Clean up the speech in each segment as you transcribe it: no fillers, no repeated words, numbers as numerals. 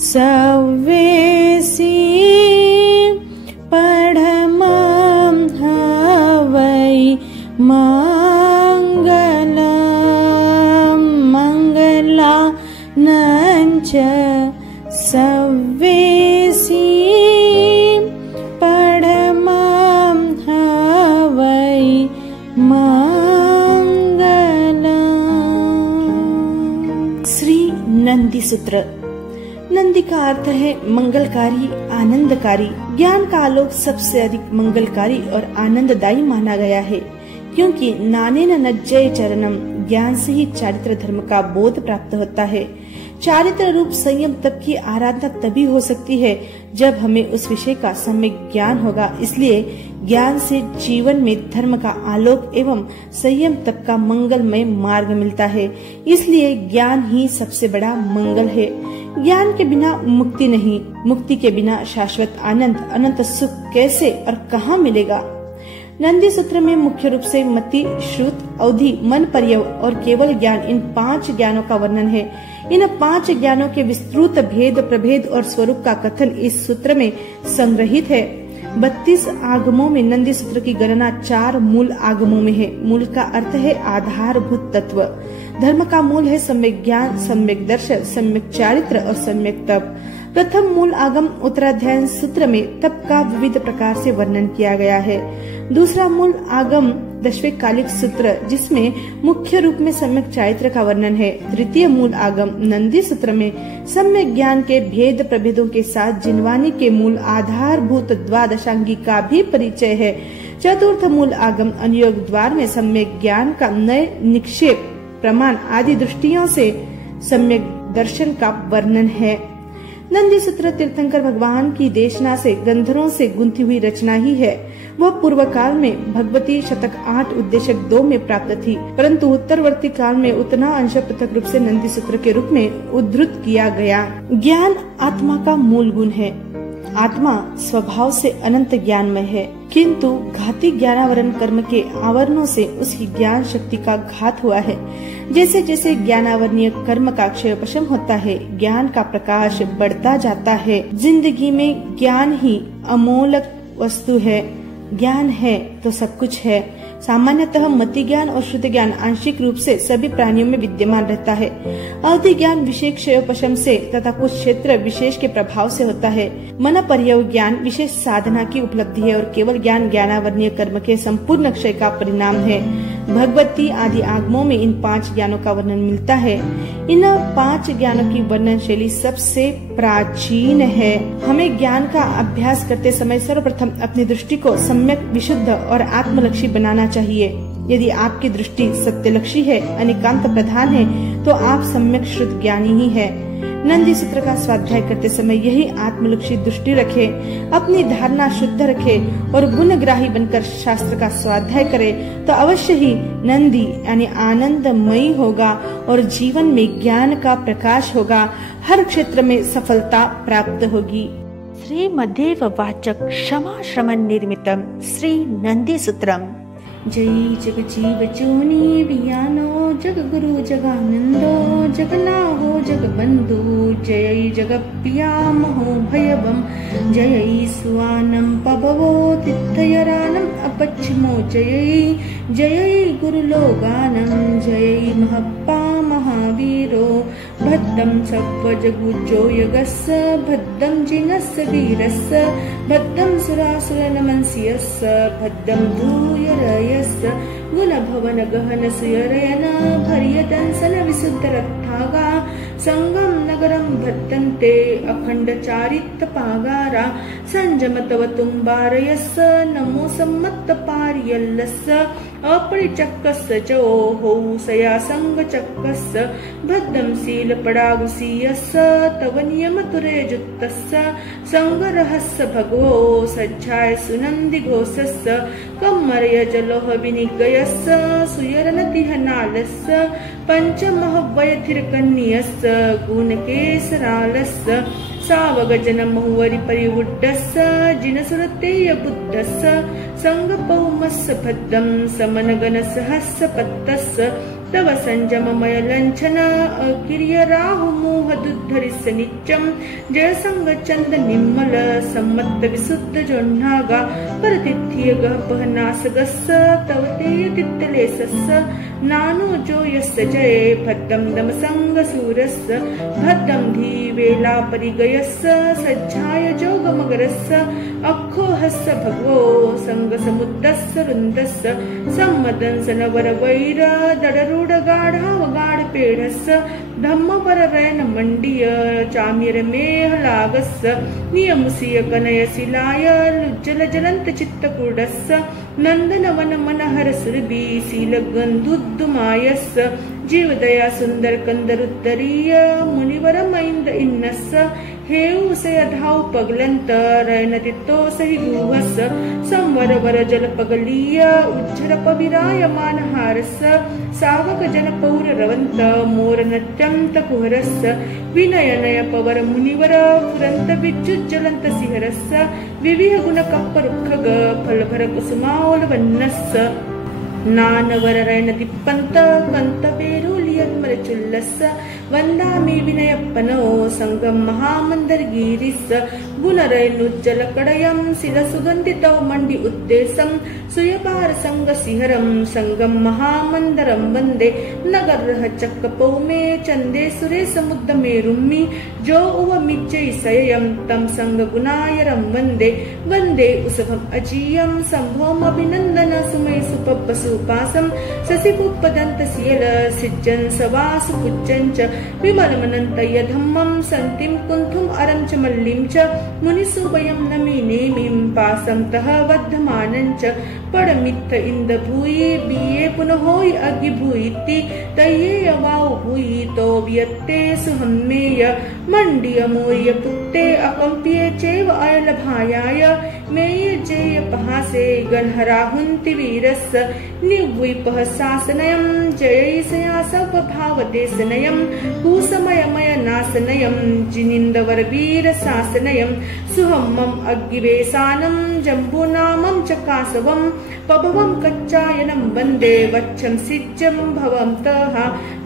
सव्वेसी पढ़मां हवै मंगलानंच सव्वेसी पढ़मां हवै मंगलम्। श्री नंदी सूत्र। नंदी का अर्थ है मंगलकारी, आनंदकारी। ज्ञान का आलोक सबसे अधिक मंगलकारी और आनंददायी माना गया है, क्योंकि नानेन नज्जय चरणम, ज्ञान से ही चारित्र धर्म का बोध प्राप्त होता है। चारित्र रूप संयम तप की आराधना तभी हो सकती है जब हमें उस विषय का सम्यक ज्ञान होगा। इसलिए ज्ञान से जीवन में धर्म का आलोक एवं संयम तप का मंगलमय मार्ग मिलता है। इसलिए ज्ञान ही सबसे बड़ा मंगल है। ज्ञान के बिना मुक्ति नहीं, मुक्ति के बिना शाश्वत आनंद, अनंत सुख कैसे और कहाँ मिलेगा। नंदी सूत्र में मुख्य रूप से मति, श्रुत, अवधि, मन, पर्यव और केवल ज्ञान, इन 5 ज्ञानों का वर्णन है। इन 5 ज्ञानों के विस्तृत भेद, प्रभेद और स्वरूप का कथन इस सूत्र में संग्रहित है। 32 आगमों में नंदी सूत्र की गणना 4 मूल आगमों में है। मूल का अर्थ है आधारभूत तत्व। धर्म का मूल है सम्यक ज्ञान, सम्यक दर्शन, सम्यक चारित्र और सम्यक तप। प्रथम मूल आगम उत्तराध्याय सूत्र में तप का विविध प्रकार से वर्णन किया गया है। दूसरा मूल आगम दशवेकालिक सूत्र, जिसमें मुख्य रूप में सम्यक चारित्र का वर्णन है। तृतीय मूल आगम नंदी सूत्र में सम्यक ज्ञान के भेद प्रभेदों के साथ जिनवानी के मूल आधारभूत द्वादशांगी का भी परिचय है। चतुर्थ मूल आगम अनुयोग द्वार में सम्यक ज्ञान का नए निक्षेप, प्रमाण आदि दृष्टियों से सम्यक दर्शन का वर्णन है। नंदी सूत्र तीर्थंकर भगवान की देशना से गंधर्वों से गुंथी हुई रचना ही है। वह पूर्व काल में भगवती शतक 8 उद्देशक 2 में प्राप्त थी, परंतु उत्तरवर्ती काल में उतना अंश पृथक रूप से नंदी सूत्र के रूप में उद्धृत किया गया। ज्ञान आत्मा का मूल गुण है। आत्मा स्वभाव से अनंत ज्ञानमय है, किंतु घाती ज्ञानावरण कर्म के आवरणों से उसकी ज्ञान शक्ति का घात हुआ है। जैसे जैसे ज्ञानावरणीय कर्म का क्षयोपशम होता है, ज्ञान का प्रकाश बढ़ता जाता है। जिंदगी में ज्ञान ही अमूल्य वस्तु है। ज्ञान है तो सब कुछ है। सामान्यतः मति ज्ञान और श्रुति ज्ञान आंशिक रूप से सभी प्राणियों में विद्यमान रहता है। अवधि ज्ञान विशेष क्षयोपशम से तथा कुछ क्षेत्र विशेष के प्रभाव से होता है। मन पर्यव ज्ञान विशेष साधना की उपलब्धि है और केवल ज्ञान ज्ञानावरणीय कर्म के संपूर्ण क्षय का परिणाम है। भगवती आदि आगमों में इन 5 ज्ञानों का वर्णन मिलता है। इन 5 ज्ञानों की वर्णन शैली सबसे प्राचीन है। हमें ज्ञान का अभ्यास करते समय सर्वप्रथम अपनी दृष्टि को सम्यक, विशुद्ध और आत्मलक्षी बनाना चाहिए। यदि आपकी दृष्टि सत्यलक्षी है, अनिकांत प्रधान है, तो आप सम्यक शुद्ध ज्ञानी ही है। नंदी सूत्र का स्वाध्याय करते समय यही आत्मलक्षी दृष्टि रखे, अपनी धारणा शुद्ध रखे और गुणग्राही बनकर शास्त्र का स्वाध्याय करे, तो अवश्य ही नंदी यानी आनंदमयी होगा और जीवन में ज्ञान का प्रकाश होगा। हर क्षेत्र में सफलता प्राप्त होगी। श्रीमदेव वाचक क्षमा श्रमण निर्मितम श्री नंदी सूत्रम। जय जगजीव जोनि वियानो जग गुरु जगानंदो जगनाहो जगबंधु जय जगप्रियामहो भयवम जय सुवानम पभवो तिथयरानम अपच्छिमो जय जय गुरुलोगानम जय महप्पा महावीरो भद्दं सत्वजगुजो यगस्य भद्दं जिनस्य वीरस्य भद्दं सुरासुरनमंस्यस्य भद्दं धूयरयस्य गुणभवन गहन सुयरयन भर्यदंसन विशुद्धरत्थागा संगम नगरं भद्दन्ते अखंड चारित्र पागारा संजमतवतुम्बारयस्य नमो सम्मत्त पार्यल्लस्य अपरिचक्कस्य च ओहो सया संगचक्कस्य भद्दं शीलपडागुसीयस्य तव नियमतुरेजुत्तस्य संगरहस्य भगवो सज्जाय सुनन्दिघोषस्य कम्मरय जलोह विनिगयस्य सुयरनतिहनालस्य पंचमहवयथिरकन्यस्य गुणकेसरालस्य सावगजन महुवरि परिवुड्डस्य जिनसुरतेय बुद्धस्य संगपौमस्य भद्दं समनगन सहस्य पत्तस्य तव संजममय लंछन गिरिय राहु मोह दुद्धरिस्य नित्यं जय संग चंद निम्मल सम्मत विशुद्ध जोन्नागा परतिथ्य गह नास गस्स तव तेय तित्तले सस्स नानो जो यस्य जय भद्दं दम संग सूरस्स भद्दं धी वेला परिगयस्स सज्जाय जोगमगरस्स अक्खो हस्स भगवो संग समुद्दस्स रुन्दस्स सम्मदंस नवर वैर दडरूढ गाढाव गाढ पेढस्स धम्म पर रैन मंडिय चामिर मेह लागस्स नियमुसिय कनय सिलाय लुज्जल जलंत चित्तकुडस्स नंदन वन मनहर सुरभि शील गंधुद्दुमायस्स जीवदया सुंदर कंदरुत्तरीय मुनिवर मैंद इन्नस्स हेऊ से धाव पगलंत रैनदितो सहि गुहस संवर वर जल पगलीय उज्जर पविराय मानहारस सावक जन पौर रवंत मोर नत्यंत कुहरस विनय नय पवर मुनिवर पुरंत विज्जुज्जलंत सिहरस विविह गुण कप्परुखग फलभर कुसुमाओल वन्नस्स नानवर रैन दिप्पंत कंत बेरुलियन्मर चुल्लस्स वंदामि विनयप्पनो संगम महामंदर गिरिस्स गुणरैनुज्जल कड़यं शिल सुगंधितौ मंडि उद्देशं सुयपार संग सिहरं संगम महामंदरं वंदे नगर चक्कपौ मे चंदे सुरे समुद्र मेरुम्मि जो उव मिज्जै सयं तम संग गुणायरं वंदे वंदे उसभम अजीयं संभोम अभिनंदन सुमय सुपप्प सुपासं ससिपुप्पदंत सियल सिज्जन सवासु पुज्जंच विमलमनन्तय धम्मं सन्तिं कुन्थुं अरं च मल्लिं च मुनिसुवयं नमि नेमिं पासं तः वर्धमानं च पडमित्थ इंद भूयि बीये पुनहोय अग्नि भूयिति तये यवाउ भूयि तो व्यत्ते सुहम्मेय मंडिय मोर्य पुत्ते अकंप्ये चैव अयल भायाय मेय जेय पहासे गणहराहुन्ति वीरस्य निवृपः शासनयं जयैसया स्वभावदेशनयं कुसमयमय नासनयं जिनिन्दवर वीर शासनयं सुहम्मं अग्गिवेशानं जम्बूनामं च कासवं पभवं कच्चायनं वन्दे वच्छं सिज्जं भवं तः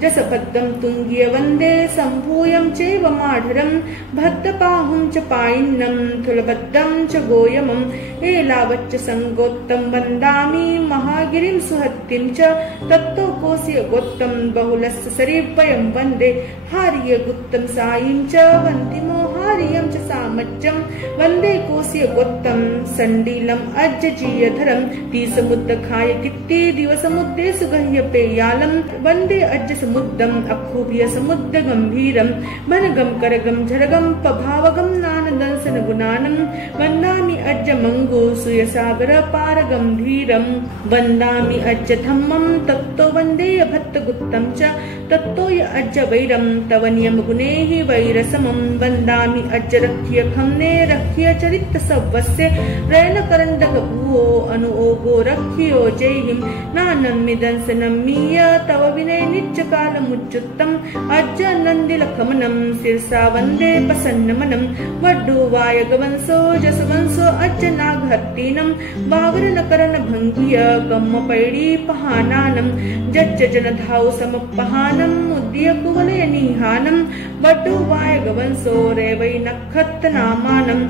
जसपद्दं तुङ्गिय वन्दे सम्भूयं चैव माढरं भद्दपाहुं च पायिन्नं तुलबद्धं च गोयमम् एलावच्च संगोत्तं वन्दामि महागिरिं सुहत्तिं च तत्तो कोस्य गोत्तं बहुलस्य सरिवयं वन्दे हार्य गुत्तं सायिं च वन्तिमो हार्यं च सामज्जं वन्दे कोस्य गोत्तं सण्डीलम् अज्जजीयधरं तीसमुद्द खाय कित्ति दिवसमुद्दे सुगह्य पेयालं वन्दे अज्ज समुद्दम् अक्षोभ्य समुद्द गम्भीरं वनगं करगं झरगं पभावगं नानदंसन गुणानं वन्दामि अज्ज मंगो सुयसागर पारगं धीरं वन्दामि अज्ज धम्मं तत्तो वन्दे भत्तगुप्तं च तत्तो य अज्ज वैरं तव नियम गुणैः वैरसमं वन्दामि अज्ज रक्ष्य खम्ने रक्ष्य चरित सवस्य रैन करण्डक भुवो अनुओगो रक्ष्यो जैहिं नानम्मिदंसनम्मीय तव विनय नित्यकालमुच्युत्तम् अज्ज नन्दिलकमनं शिरसा वन्दे प्रसन्नमनं वड्डो वायगवंसो जसवंसो अज्ज नागहत्तीनं वागरनकरन भङ्गिय कम्मपैडी पहानानं जज्ज जनधाव समपहानं मुद्य कुवलय निहानं वड्डो वायगवंसो रेवै नखत्तनामानं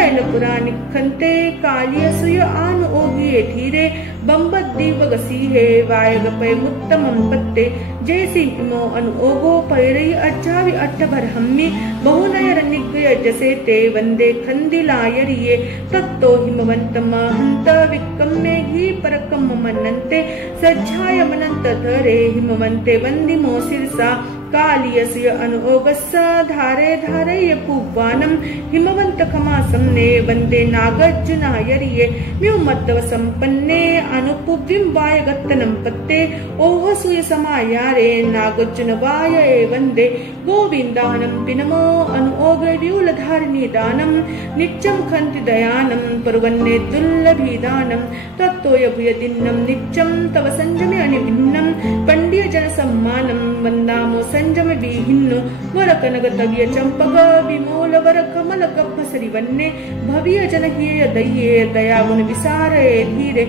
ऐलपुरानिखन्ते कालियसुय आनु ओगिये धीरे बंबद्दीवगसीहे वायगपय मुत्तमं पत्ते जैसी हिमो अनुओगो पैरई अज्जावि अट्टभरहम्मि बहुनयर निग्गय जसेते वन्दे खन्दिलायरिये तत्तो हिमवन्तं हन्त विक्कम्मे घी परकं मन्नन्ते सज्जायमनन्त धरे हिमवन्ते वन्दिमो शिरसा कालियस्य अनुओगस्स धारे धारय पूवानं हिमवन्त खमासम्ने वन्दे नागज्जुनायरिये म्युमत्तव सम्पन्ने अनुपुव्यं वायगत्तनं पत्ते ओहसूय समायारे नागज्जुन वाये वन्दे गोविन्दानं पिनमो अनुओगड्यूलधारिणी दानं नित्यं खन्ति दयानं पर्वन्ने दुर्लभीदानं तत्तोय भूयदिन्नं नित्यं तव संजमे अनिभिन्नं पण्ड्य जन सम्मानं वन्दामो ಸಂಜಮ ವಿಹಿನ್ನು ವರ ಕನಕ ತಗಿಯ ಚಂಪಗ ವಿಮೋಲ ವರ ಕಮಲ ಕಪ್ಪ ಸರಿವನ್ನೆ ಭವಿಯ ಜನಹಿಯ ದಯ್ಯೆ ದಯಾಗುಣ ವಿಸಾರ ಧೀರೆ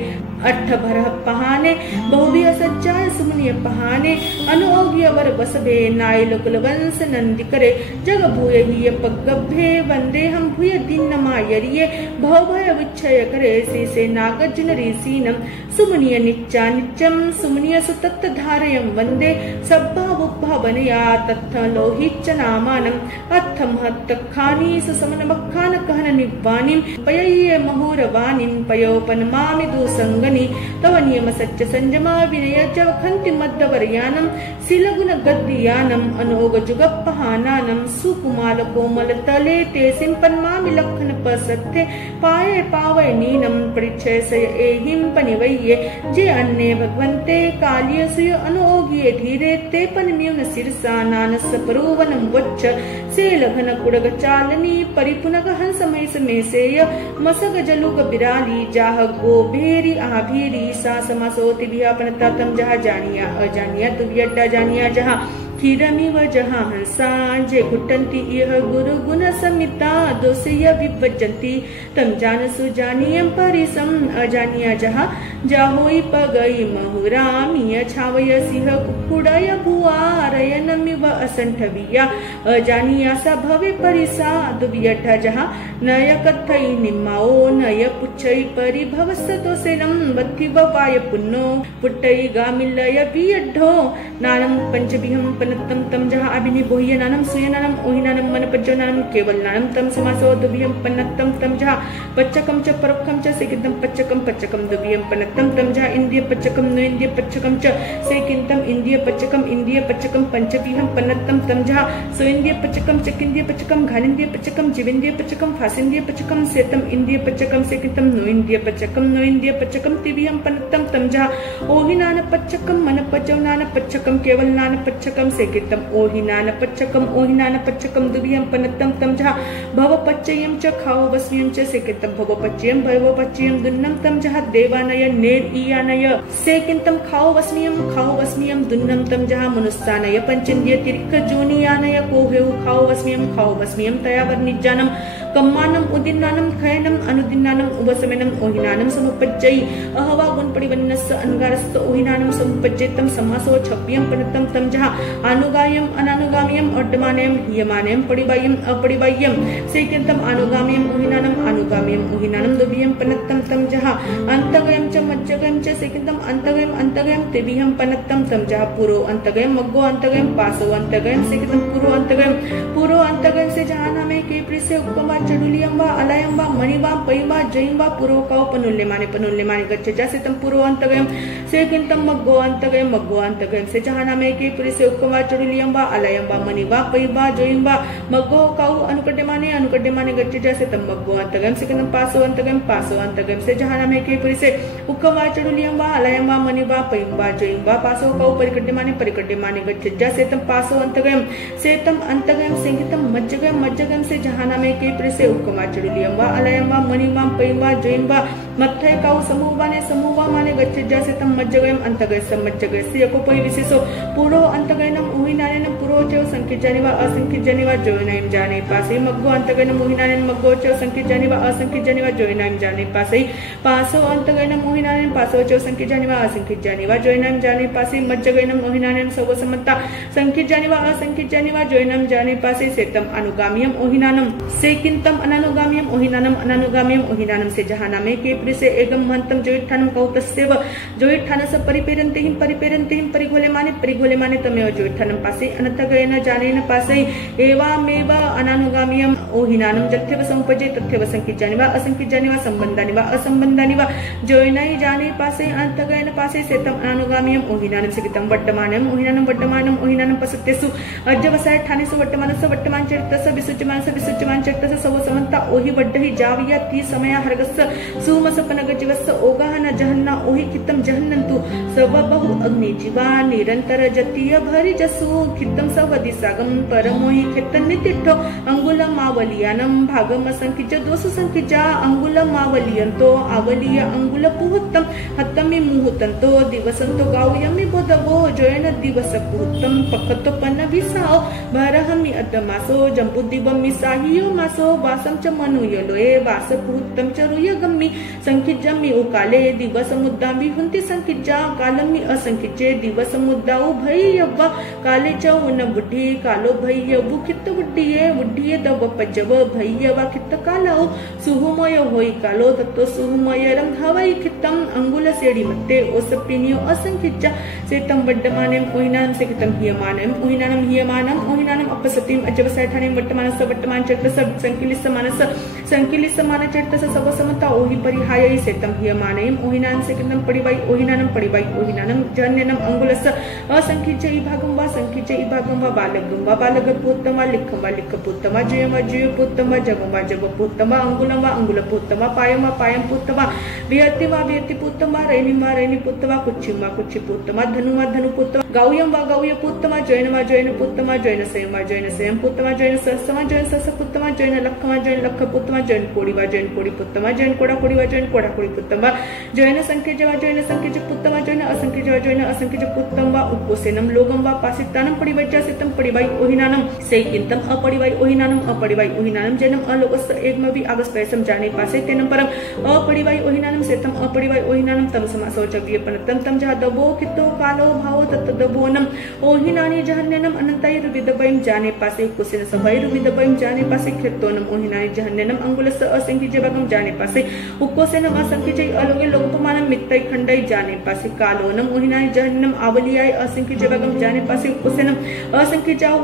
अठ भरह पहाने बहुविय सज्जाय सुमनिय पहाने अनुयोगी वर बसबे नायल कुलवंश नंदी करे जग भूय ही पगभे वंदे हम भूय दिन मायरिये भवभय विच्छय करे से नागर्जुन ऋषीनम सुमनिय निच्चा नित्यम सुमनिय सुतत्त धारयं वंदे सब्बा बुब्बा बनया तत्थ लोहिच्च नामानम अत्थ महत्त खानी सुसमन मक्खान कहन निवानिम पयये महुरवानिम पयोपन मामि दुसंग तव नियम सच्च संजमा विनय जवखंति मध्यवर्यानम सिलगुण गद्दियानम अनोग जुगप्पहानानम सुकुमाल कोमल तले ते सिंपन्मामि लखन पसत्थे पाये पावय नीनम परिचय सय एहिम पनिवये जे अन्ने भगवन्ते कालिय सुय अनोगिये धीरे ते पनम्युन सिरसा नानस परोवनम वच्च से लघन कुडग चालनी परिपुनग हंस महिष मेसेय मसग जलुग बिराली जाह गोभेरी आभीरी सा समासोति विहापनता तम जहा जानिया अजानिया तुव्यड्डा जानिया जहा खीरमिव जहाँ हंसा जे घुटंती यह गुरु गुण समिता दोषय विभजंती तम जान सुजानियम परिसम अजानिया जहाँ जाहोई पगई महुरामिय छावय सिंह कुकुड़य भुआरयनमिव असंठविया अजानिया सा भवे परिसा दुव्यड्ढा जहाँ नय कथई निम्माओ नय पुच्छई परिभवस दोसेनम वत्थिव वाय पुन्नो पुट्टई गामिलय बियड्ढो नानम पंचबिहम तम तम जहाँ अभिनि बोहिय नानम सुय नानम ओहि नानम मन पज्जो नानम केवल नानम तम समासो दुभियम पन्नतम तम जहाँ पच्चकम च परोक्षम च सेकिंतम पच्चकम दुभियम पन्नतम तम जहाँ इंद्रिय पच्चकम नो इंद्रिय पच्चकम च सेकिंतम इंद्रिय पच्चकम पंचभिहम पन्नतम तम जहाँ सो इंद्रिय पच्चकम चकिंद्रिय पच्चकम घानेन्द्रिय पच्चकम जीवेन्द्रिय पच्चकम फासेन्द्रिय पच्चकम सेतम इंद्रिय पच्चकम सेकिंतम नो इंद्रिय पच्चकम तिभियम पन्नतम तम जहाँ ओहि नान पच्चकम मन पज्जो नान पच्चकम केवल नान पच्चकम सेकितम ओहि नान पच्चकम दुभियम पन्नतम तम जहाँ भव पच्चयम च खाव वस्मियम च सेकितम भव पच्चयम दुन्नम तम जहाँ देवानय नेर ईयानय सेकितम खाव वस्मियम दुन्नम तम जहाँ मनुस्सानय पंचेन्द्रिय तिरिक जोनियानय कोहेउ खाव वस्मियम तया वर्निज्जानम कम्मानम उदिन्नानम खयनम अनुदिन्नानम उपसमेनम ओहिनानम समुपज्जयि अहवा गुणपरिवन्नस्य अनुगारस्य ओहिनानम समुपज्जेतम समासो छप्पियम पन्नतम तम जहाँ अनुगायम अनानुगामियम अड्डमानयम हियमानयम परिवायम अपरिवायम सेकिंतम अनुगामियम ओहिनानम दुभियम पन्नतम तम जहाँ अंतगयम च मज्जगयम च सेकिंतम अंतगयम तिभियम पन्नतम तम जहाँ पुरो अंतगयम मग्गो अंतगयम पासो अंतगयम सेकिंतम पुरो अंतगयम से जहाँ नामे के प्रिसे उपमा चडुलियंबा अलयंबा मणिबा पैबा जयंबा पुरो काउ पनुल्यमाने गच्छ जैसे तम पुरो अंतगयम सेकिंतम मग्गो अंतगयम से जहाँ नामे के प्रिसे उपमा चडुलियंबा अलयंबा मणिबा पैबा जयंबा मग्गो काउ अनुकड्यमाने गच्छ जैसे तम मग्गो अंतगयम सेकिंतम पासो अंतगयम से जहाँ नामे के प्रिसे उपमा चडुलियंबा अलयंबा मणिबा पैबा जयंबा पासो काउ परिकड्यमाने गच्छ जैसे तम पासो अंतगयम से तम अंतगयम सेकिंतम मज्जगयम से जहाँ नामे के से उपमा चडुलियंबा अलयंबा मणिबा पैबा जयंबा मत्थय काउ समूहवा माने गच्छ जैसे तम मज्जगयम अंतगय समज्जगय से यकोपरि विशेषो पुरो अंतगयनम ओहिनानम पुरो च संख्य जनिवा असंख्य जनिवा जोयनायम जाने पासे मग्गो अंतगयनम ओहिनानम मग्गो च संख्य जनिवा असंख्य जनिवा जोयनायम जाने पासे पासो अंतगयनम ओहिनानम पासो च संख्य जनिवा असंख्य जनिवा जोयनायम जाने पासे मज्जगयनम ओहिनानम सवो समता संख्य जनिवा असंख्य जनिवा जोयनायम जाने पासे सेतम अनुगामियम ओहिनानम सेकिंतम अनानुगामियम ओहिनानम से जहाँ नामे के प्रिसे एगम महंतम जोइठानम कौतस्यव जोइठानस परिपेरन्तिहिम परिघोलेमाने तमेव जोइठानम पासे अनथगयन जानेन पासे एवामेव अनानुगामियम ओहिनानम जथ्यव समुपजे तथ्यव संकीर्जानिवा असंकीर्जानिवा संबंधानिवा असंबंधानिवा जोइनाय जाने पासे अनथगयन पासे सेतम अनानुगामियम ओहिनानम सेकितम वर्तमानम ओहिनानम पसत्यसु अज्जवसाय ठानेसु वर्तमानस वर्तमान चरितस विसुच्यमान चरितस सव समंता ओहि वड्डहि जाविया ती समया हरगस्स सुमसपन गजिवस्स ओगाहन जहन्ना ओहि कितम जहन्नंतु सब बहु अग्नि जीवा निरंतर जतीय भरि जसु खितम सव दिसागम परमोहि खितन नितिठो अंगुलम माव आवलियानम भागम असंख्य दोष संख्य अंगुलम आवलियंतो आवलिय अंगुल पुहुत्तम हत्तमि मुहुतंतो दिवसंतो गावयमि बोधवो जयन दिवस पुहुत्तम पखतो पन्न विसाओ भरहमि अद्दमासो जंबुद्दिवमि साहियो मासो वासम च मनुयलोए वास पुहुत्तम च रुयगमि संखिजमि उकाले दिवस मुद्दा विहुंति संखिजा कालमि असंखिजे दिवस मुद्दा उभयव काले च उन बुद्धि कालो भय्य बुखित बुद्धिये बुद्धिये दव पजव भय्य वा खित कालो सुहुमय होई कालो तत्व सुहुमय रम हवई खितम अंगुल सेड़ी मत्ते ओसपिनियो असंखिजा सेतम वड्डमानेम ओहिनानम सेकितम हियमानम ओहिनानम अपसतिम अजव सैठानेम वट्टमानस वट्टमान चट्टस संकिलिस मान चट्टस सब समता ओहि परिहाय सेतम हियमानेम ओहिनानम सेकितम पडिवाई ओहिनानम जन्यनम अंगुलस असंखिज इभागम वा संखिज इभागम वा बालगम वा बालगपुत्तम लिखपुत्तम जयपुत्तम जगपुत्तम अंगुलम वा अंगुलपुत्तम पायम पुत्तम वियतिपुत्तम रैनिपुत्तम कुच्चिपुत्तम धनुपुत्तम गाव्यम वा गाव्यपुत्तम जैनपुत्तम जैनसयम पुत्तम जैन ससपुत्तम जैन लखपुत्तम जैन कोड़िपुत्तम जैन कोड़ापुत्तम जैन संख्यज पुत्तम जैन असंख्यज पुत्तम वा उपकोसेनम लोगम वा पासितानम पडिवज्जा सितम पडिवाई ओहिनानम सेकिंतम अपडिवाई ओहिनानम जन्म अलोकस एकमवि अगस्पयसम जाने पासे तेनम परम अपडिवाई ओहिनानम सेतम अपडिवाई ओहिनानम तम समासो च वियपनतम तम जह दबो कितो कालो भावो तत दबोनम ओहिनानि जहन्नम अनंतैर विदबैम जाने पासे कुसेन सबैर विदबैम जाने पासे खेतोनम ओहिनानि जहन्नम अंगुलस असंख्य जबगम जाने पासे उकोसेनम असंख्य अलोगे लोकपमानम मित्तै खंडै जाने पासे कालोनम ओहिनानि जहन्नम आवलियाय असंख्य जबगम जाने पासे उकोसेनम असंख्य जाओ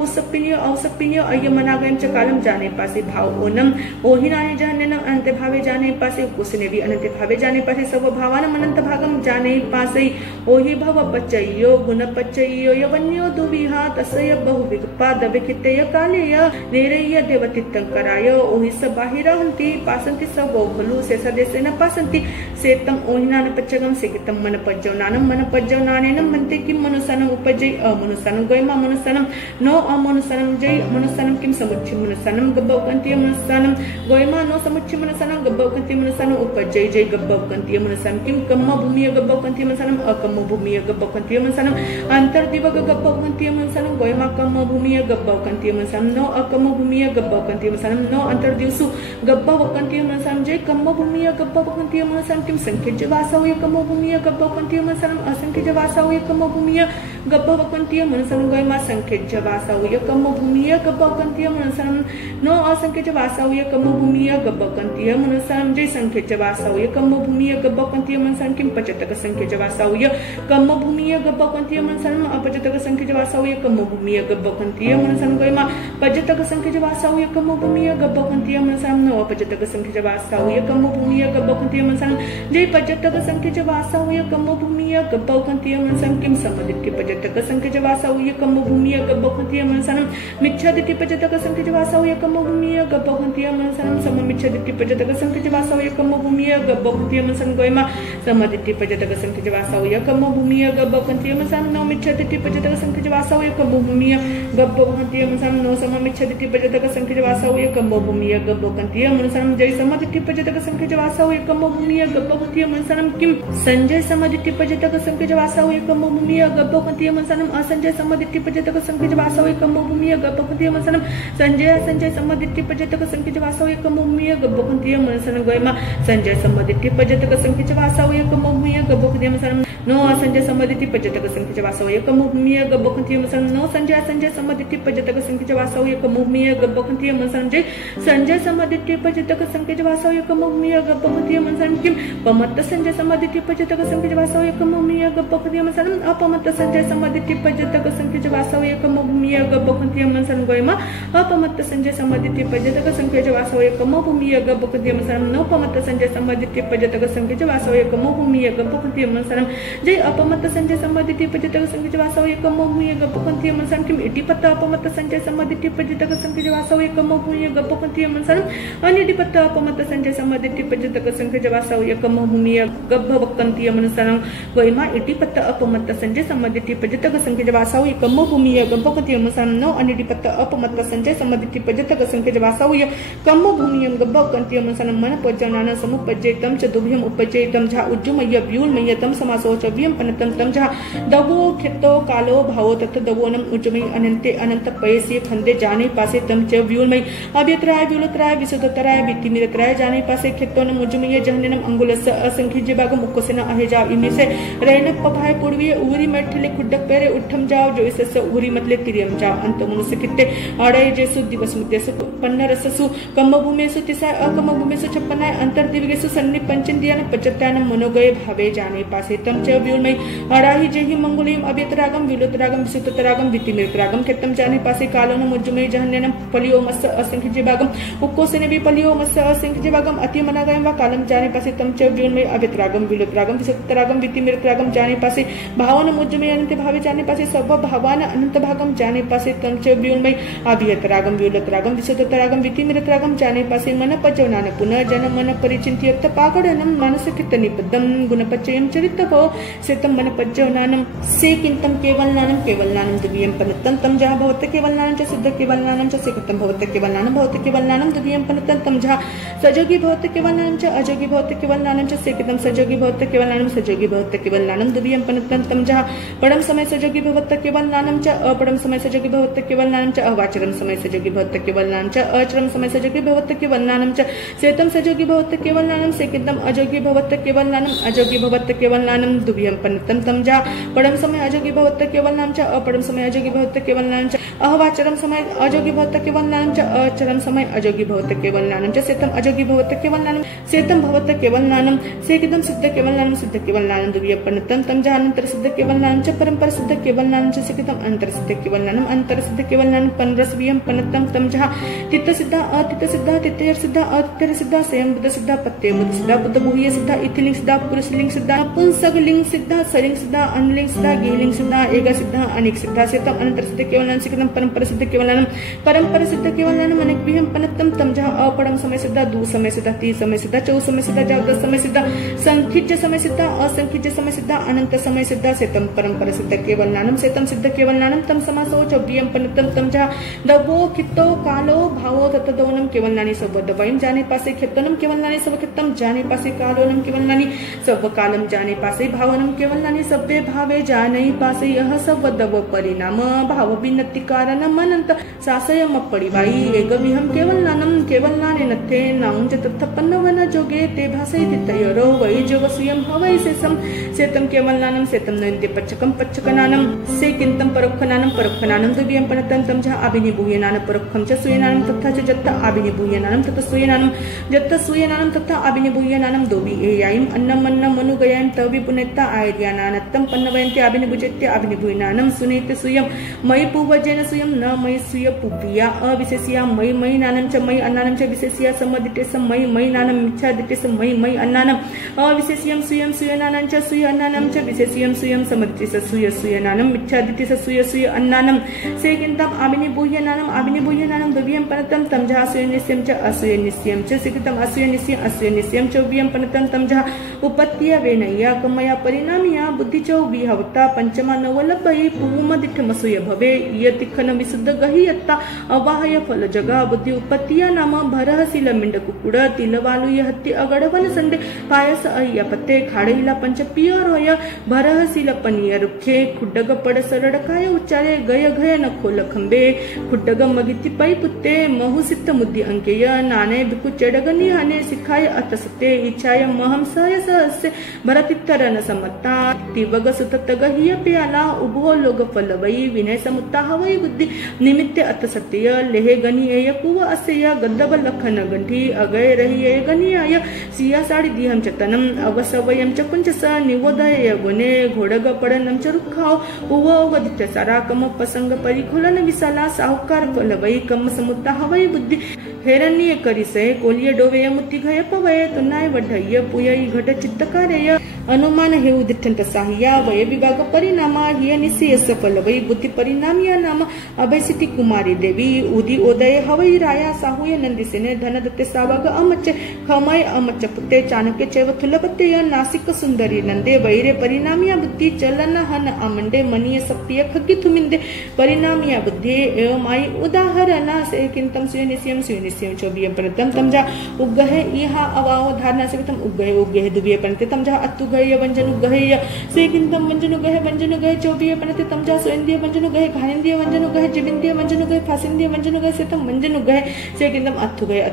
औसपिनियो अयमनागयम च कालम जाने पासे भाव ओनम ओहिनानि जहन्नम अनंत भावे जाने पासे उकोसेने भी अनंत भावे जाने पासे सब भावानम अनंत भागम जाने पासे ओहि भव पच्चयो गुण पच्चयो यवन्यो दुविहा तस्य बहुविगपाद विकितय कालेय नेरय देवतित्तंकराय ओहि स बाहिरहंति पासंति स वो भलु से सदेसेन पासंति सेतम ओहिनान पच्चगम सेकितम मन पज्जव नानेनम मनते किम मनुसनम उपजय अमनुसनम गयमा मनुसनम नो अमनुसनम जय मनुसनम किम समुच्चि मनुसनम गब्बवकंति मनुसनम गयमा नो समुच्चि मनुसनम गब्बवकंति मनुसनम उपजय जय गब्बवकंति मनुसनम किम कम्म भूमिय गब्बवकंति मनुसनम अकम्म भूमिय गब्बवकंति मनुसनम अंतर्दिवग गब्बवकंति मनुसनम गयमा कम्म भूमिय गब्बवकंति मनुसनम नो अकम्म भूमिय गब्बवकंति मनुसनम नो अंतर्दिवसु गब्बवकंति मनुसनम जय कम्म भूमिय गब्बवकंति मनुसनम किम संख्यज वासवय कम्म भूमिय गब्बवकंति मनुसनम असंख्यज वासवय कम्म भूमिय गब्बवकंति मनुसनम गयमा संख्यज वासवय कम्म भूमिय गब्बवकंति मनुसनम नो असंख्यज वासवय कम्म भूमिय गब्बवकंति मनुसनम जय संख्यज वासवय कम्म भूमिय गब्बवकंति मनुसनम किम पचतक संख्यज वासवय कम्म भूमिय गब्बवकंति मनुसनम अपचतक संख्यज वासवय कम्म भूमिय गब्बवकंति मनुसनम गयमा पचतक संख्यज वासवय कम्म भूमिय गब्बवकंति मनुसनम नो अपचतक संख्यज वासवय कम्म भूमिय गब्बवकंति मनुसनम जय पचतक संख्यज वासवय कम्म भूमिय गब्बवकंति मनुसनम किम समदित्य पचतक संख्यज वासवय कम्म भूमिय गब्बवकंति मनुसनम मिच्छादित्य पचतक संख्यज वासवय कम्म भूमिय गब्बवकंति मनुसनम सममिच्छादित्य पचतक संख्यज वासवय कम्म भूमिय गब्बवकंति मनुसनम गयमा समदित्य पचतक संख्यज वासवय कम्म भूमिय गब्बवकंति मनुसनम नो मिच्छादित्य पचतक संख्यज वासवय कम्म भूमिय गब्बवकंति मनुसनम नो सममिच्छादित्य पचतक संख्यज वासवय कम्म भूमिय गब्बवकंति मनुसनम जय समदित्य पचतक संख्यज वासवय कम्म भूमिय गब्बवकंति मनुसनम किम संजय समदित्य पचतक संख्यज वासवय कम्म भूमिय गब्बवकंति मनुसनम असंजय समदित्य पचतक संख्यज वासवय कम्म भूमिय गब्बवकंति मनुसनम संजय समदित्य पचतक संख्यज वासवय कम्म भूमिय गब्बवकंति मनुसनम गयमा संजय समदित्य पचतक संख्यज वासवय कम्म भूमिय गब्बवकंति मनुसनम नो असंजय समदित्य पचतक संख्यज वासवय कम्म भूमिय गब्बवकंति मनुसनम नो संजय समदित्य पचतक संख्यज वासवय कम्म भूमिय गब्बवकंति मनुसनम जय संजय समदित्य पचतक संख्यज वासवय कम्म भूमिय गब्बवकंति मनुसनम किम पमत्त संजय समदित्य पचतक संख्यज वासवय कम्म भूमिय गब्बवकंति मनुसनम अपमत्त संजय समदित्य पचतक संख्यज वासवय कम्म भूमिय गब्बवकंति मनुसनम गयमा अपमत्त संजय समदित्य पचतक संख्यज वासवय कम्म भूमिय गब्बवकंति मनुसनम नो पमत्त संजय समदित्य पचतक संख्यज वासवय कम्म भूमिय गब्बवकंति मनुसनम जय अपमत संजय संबंधित उपजितक संख्य वासव एकम भूय गपपंथीय मनसन किम इटिपत्त अपमत संजय संबंधित उपजितक संख्य वासव एकम भूय गपपंथीय मनसन अनिटिपत्त अपमत संजय संबंधित उपजितक संख्य वासव एकम भूय गपपंथीय मनसन वैमा इटिपत्त अपमत संजय संबंधित उपजितक संख्य वासव एकम भूय गपपंथीय मनसन नो अनिटिपत्त अपमत संजय संबंधित उपजितक संख्य वासव एकम भूय गपपंथीय मनसन मन पज्जनान समुपज्जेतम च दुभ्यम उपज्जेतम झा उज्जुमय व्यूलमयतम समासो च व्यम पनतम तम झा दवो खितो कालो भावो तत दवोनम उज्जुमय अनंते अनंत पयसी खंदे जाने पासे तम च व्यूलमय अव्यत्राय व्यूलत्राय विशुद्धतराय वित्तिमिरत्राय जाने पासे खितोनम उज्जुमय जहननम अंगुलस असंख्य भागम उक्कोसेना अहेजा इनमें से रैनक पभाय पूर्वीय उरी मठले खुड्डक पेरे उठम जाओ जो इससे उरी मतले तिरियम जाओ अंत मनुष्य कित्ते अड़य जेसु दिवस मुद्देसु पन्नरससु कम्म भूमेसु तिसाय अकम्म भूमेसु छप्पनाय अंतर दिवगेसु सन्नि पंचन्द्रियान पचत्यान मनोगय भावे जाने पासे तम च व्यूलमय अड़ाहि जेहि मंगुलिम अव्यतरागम विलुतरागम विसुतरागम वित्तिमिरतरागम खितम जाने पासे कालोनम उज्जुमय जहन्नम पलियो मस्स असंख्य भागम उक्कोसेने भी पलियो मस्स असंख्य भागम अति मनागयम व कालम जाने पासे तम च व्यूलमय अव्यतरागम विलुतरागम विसुतरागम वित्तिमिरतरागम जाने पासे भावन उज्जुमय अनंत भावे जाने पासे सब भावान अनंत भागम जाने पासे तम च व्यूलमय अव्यतरागम विलुतरागम विसुतरागम वित्तिमिरतरागम जाने पासे मन पचवनान पुनः जन मन परिचिन्त्यर्थ पाकड़नम मानस कित्त निबद्धम गुणपचयम चरितभो सेतम मन पज्जवनानम से किंतम केवलनानम केवलनानम द्वियम पनतम तम जहा भवत केवलनानम च सिद्ध केवलनानम च सेकतम भवत केवलनानम द्वियम पनतम तम जहा सजोगी भवत केवलनानम च अजोगी भवत केवलनानम च सेकतम सजोगी भवत केवलनानम सजोगी भवत केवलनानम द्वियम पनतम तम जहा पड़म समय सजोगी भवत केवलनानम च अपड़म समय सजोगी भवत केवलनानम च अवाचरम समय सजोगी भवत केवलनानम च अचरम समय सजोगी भवत केवलनानम च सेतम सजोगी भवत केवलनानम सेकतम अजोगी भवत केवलनानम अजोगी भवत केवलनानम दुभ्यम पनतम तम जा पड़म समय अजोगी भवत केवलनानम च अपड़म समय अजोगी भवत केवलनानम च अहवाचरम समय अजोगी भवत केवलनानम च अचरम समय अजोगी भवत केवलनानम च सेतम अजोगी भवत केवलनानम सेतम भवत केवलनानम सेकतम सिद्ध केवलनानम दुभ्यम पनतम तम जा अनंतर सिद्ध केवलनानम च परंपर सिद्ध केवलनानम च सेकतम अंतर सिद्ध केवलनानम अंतर सिद्ध केवलनानम पनरस व्यम पनतम तम जा तित्त सिद्धा अतित्त सिद्धा तित्तर सिद्धा अतित्तर सिद्धा स्वयं बुद्ध सिद्धा पत्ते बुद्ध सिद्धा बुद्ध भूय सिद्धा इतिलिंग सिद्धा पुरुषलिंग सिद्धा पुंसकलिंग सिद्धा सलिंग सिद्धा अनलिंग सिद्धा गेलिंग सिद्धा एगा सिद्धा अनेक सिद्धा सेतम अनंतर सिद्ध केवलनानम सेकतम परंपर सिद्ध केवलनानम परंपर सिद्ध केवलनानम अनेक व्यम पनतम तम जा अपड़म समय सिद्धा दू समय सिद्धा ती समय सिद्धा चौ समय सिद्धा जावद समय सिद्धा संखिज्य समय सिद्धा असंखिज्य समय सिद्धा अनंत समय सिद्धा सेतम परंपर सिद्ध केवलनानम सेतम सिद्ध केवलनानम तम समासो च व्यम पनतम तम जा दवो खितो कालो भावो ततदवनम केवलनानि सब दवयम जाने पासे खितनम केवलनानि सब खितम जाने पासे कालोनम केवलनानि सब कालम जाने पासे भावनम केवलनानि सभ्य भावे जाने पासे यह सब दव परिणाम भाव विनति कारणम अनंत सासयम परिवाई एक विहम केवलनानि नथे नाउंज तत्पन्नवन जोगे ते भासयति तयोरो वै जोग स्वयं हवै सेतम केवलनानम सेतम नयन्ते पच्चकनानम से किंतम परोक्षनानम द्वियम पनतम तम जहा अभिनिभूयनानम परोक्षम च सूयनानम तथा च जत्त अभिनिभूयनानम तथा सूयनानम तथा अभिनिभूयनानम दोबी एयायम अन्नम मनुगयायम तवि पुनेत्ता आयर्यानानत्तम पन्नवयन्ते अभिनिभुजत्य अभिनिभूयनानम सुनेते सूयम मयि पूवजेन सूयम न मयि सूय पुव्या अविशेष्या मयि नानम च मयि अन्नानम च विशेष्या सम्मदिते सम मयि नानम मिच्छा दिते सम मयि अन्नानम अविशेष्यम सूयम सूयनानम च सूय अन्नानम च विशेष्यम सूयम सम्मदिते सूयनानम मिच्छा दिते सूय अन्नानम से किंतम अभिनिभूयनानम द्वियम पनतम तम जहा सूयनिस्यम च असूयनिस्यम च सिकतम असूयनिस्यम च व्यम पनतम तम जहा उपत्य वेनय्या कमया परिणामिया बुद्धि च विहवता पंचमा नवलभय पूमदिठमसूय भवे यतिखन विशुद्ध गहियत्ता अवाहय फल जगा बुद्धि उपत्तिया नाम भरहशील मिंड कुकुड तिलवालु यहत्ति अगडवन संडे पायस अय्य पत्ते खाडहिला पंच पियरोय भरहशील पनीय रुखे खुड्डग पड सरडकाय उच्चारे गय घय न खोल खंबे खुड्डग मगिति पै पुत्ते महुसित मुद्दि अंकेय नाने बिकु चेडगनि हने सिखाय अतसते इच्छाय महम सहयस अस्य भरतित्तरन समत्ता तिवग सुतत गहिय प्याला उभो लोग फलवई विनय समुत्ता हवई बुद्धि निमित्ते अतसत्य लेहे गनि एय कुव अस्य गद्दब लखन गंठी अगय रहि एय गनि आय सिया साडी दिहम चतनम अवसवयम च कुंचस निवोदय गुणे घोडग पडनम च रुखाव उव वदित्य सारा कम पसंग परिखुलन विशाला साहुकार फलवई कम समुत्ता हवई बुद्धि हेरण्य करिसय कोलिय डोवेय मुत्ति घय पवय तुनाय वढय पुयई घट चित्तकारेय अनुमान घेऊ दिठंत साहिया वय विभाग परिणामा हिय निश्चय सफल वै बुद्धि परिणामिया नाम अभयसिटी कुमारी देवी उदी उदय हवई राया साहुय नंदिसेने धन दत्ते सावग अमच खमय अमच पुत्ते चाणक्य चैव थुलपत्ते नासिक सुंदरी नंदे वैरे परिणामिया बुद्धि चलन हन अमंडे मनीय सप्तिय खग्गी थुमिंदे परिणामिया बुद्धि एवं उदाहरणा से किंतम सुनिश्यम चोबिय परतम तमजा उग्गहे इहा अवाओ धारणा से तम उग्गहे दुबिय परते तमजा अत्तुगय वंजन उग्गहे से किंतम वंजन उग्गहे चोबिय परते तमजा स्वयंदिय वंजन उग्गहे घानेंदिय वंजन उग्गहे जिबिंदिय वंजन उग्गहे फासिंदिय वंजन उग्गहे से तम वंजन उग्गहे से किंतम अत्तुगय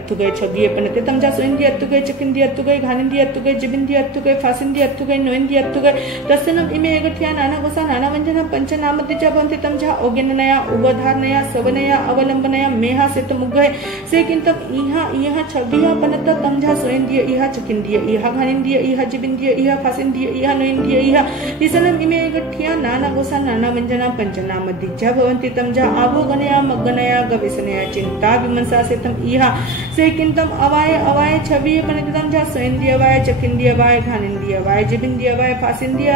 चोबिय परते तमजा स्वयंदिय अत्तुगय चकिंदिय अत्तुगय घानेंदिय अत्तुगय जिबिंदिय अत्तुगय फासिंदिय अत्तुगय नोयंदिय अत्तुगय तस्सनम इमे एगठ्या नाना वसा नाना वंजना पंचनामदिजा भवन्ति तमजा ओगेननया उवधारणया सवनया अवलंबनया मेहा से तम उग्गहे से किंतम इहा छबिया पनत तमजा स्वयंदिय इहा चकिंदिय इहा घानेंदिय इहा जिबिंदिय इहा फासिंदिय इहा नोयंदिय इहा तस्सनम इमे एगठ्या नाना वसा नाना वंजना पंचनामदिजा भवन्ति तमजा आवोगनया मग्गनया गवेषणया चिंता विमर्शा से तम इहा से किंतम अवाय छबिय पनत तमजा स्वयंदिय अवाय चकिंदिय अवाय घानेंदिय अवाय जिबिंदिय अवाय फासिंदिय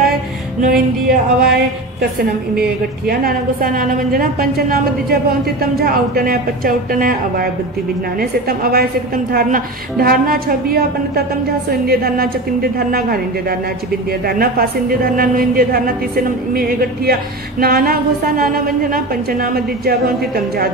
नोयंदिय अवाय तस्सनम इमे गठिया नाना वसा नाना वंजना पंचनामदिजा भवन्ति तमजा औटनया पच्चा औटनया अवाय बुद्धि विज्ञाने से तम अवाय से तम धारणा छबिया पनता तमजा स्वयंदिय धारणा चकिंदिय धारणा घानेंदिय धारणा जिबिंदिय धारणा फासिंदिय धारणा नोयंदिय धारणा तस्सनम इमे गठिया नाना वसा नाना वंजना पंचनामदिजा भवन्ति तमजा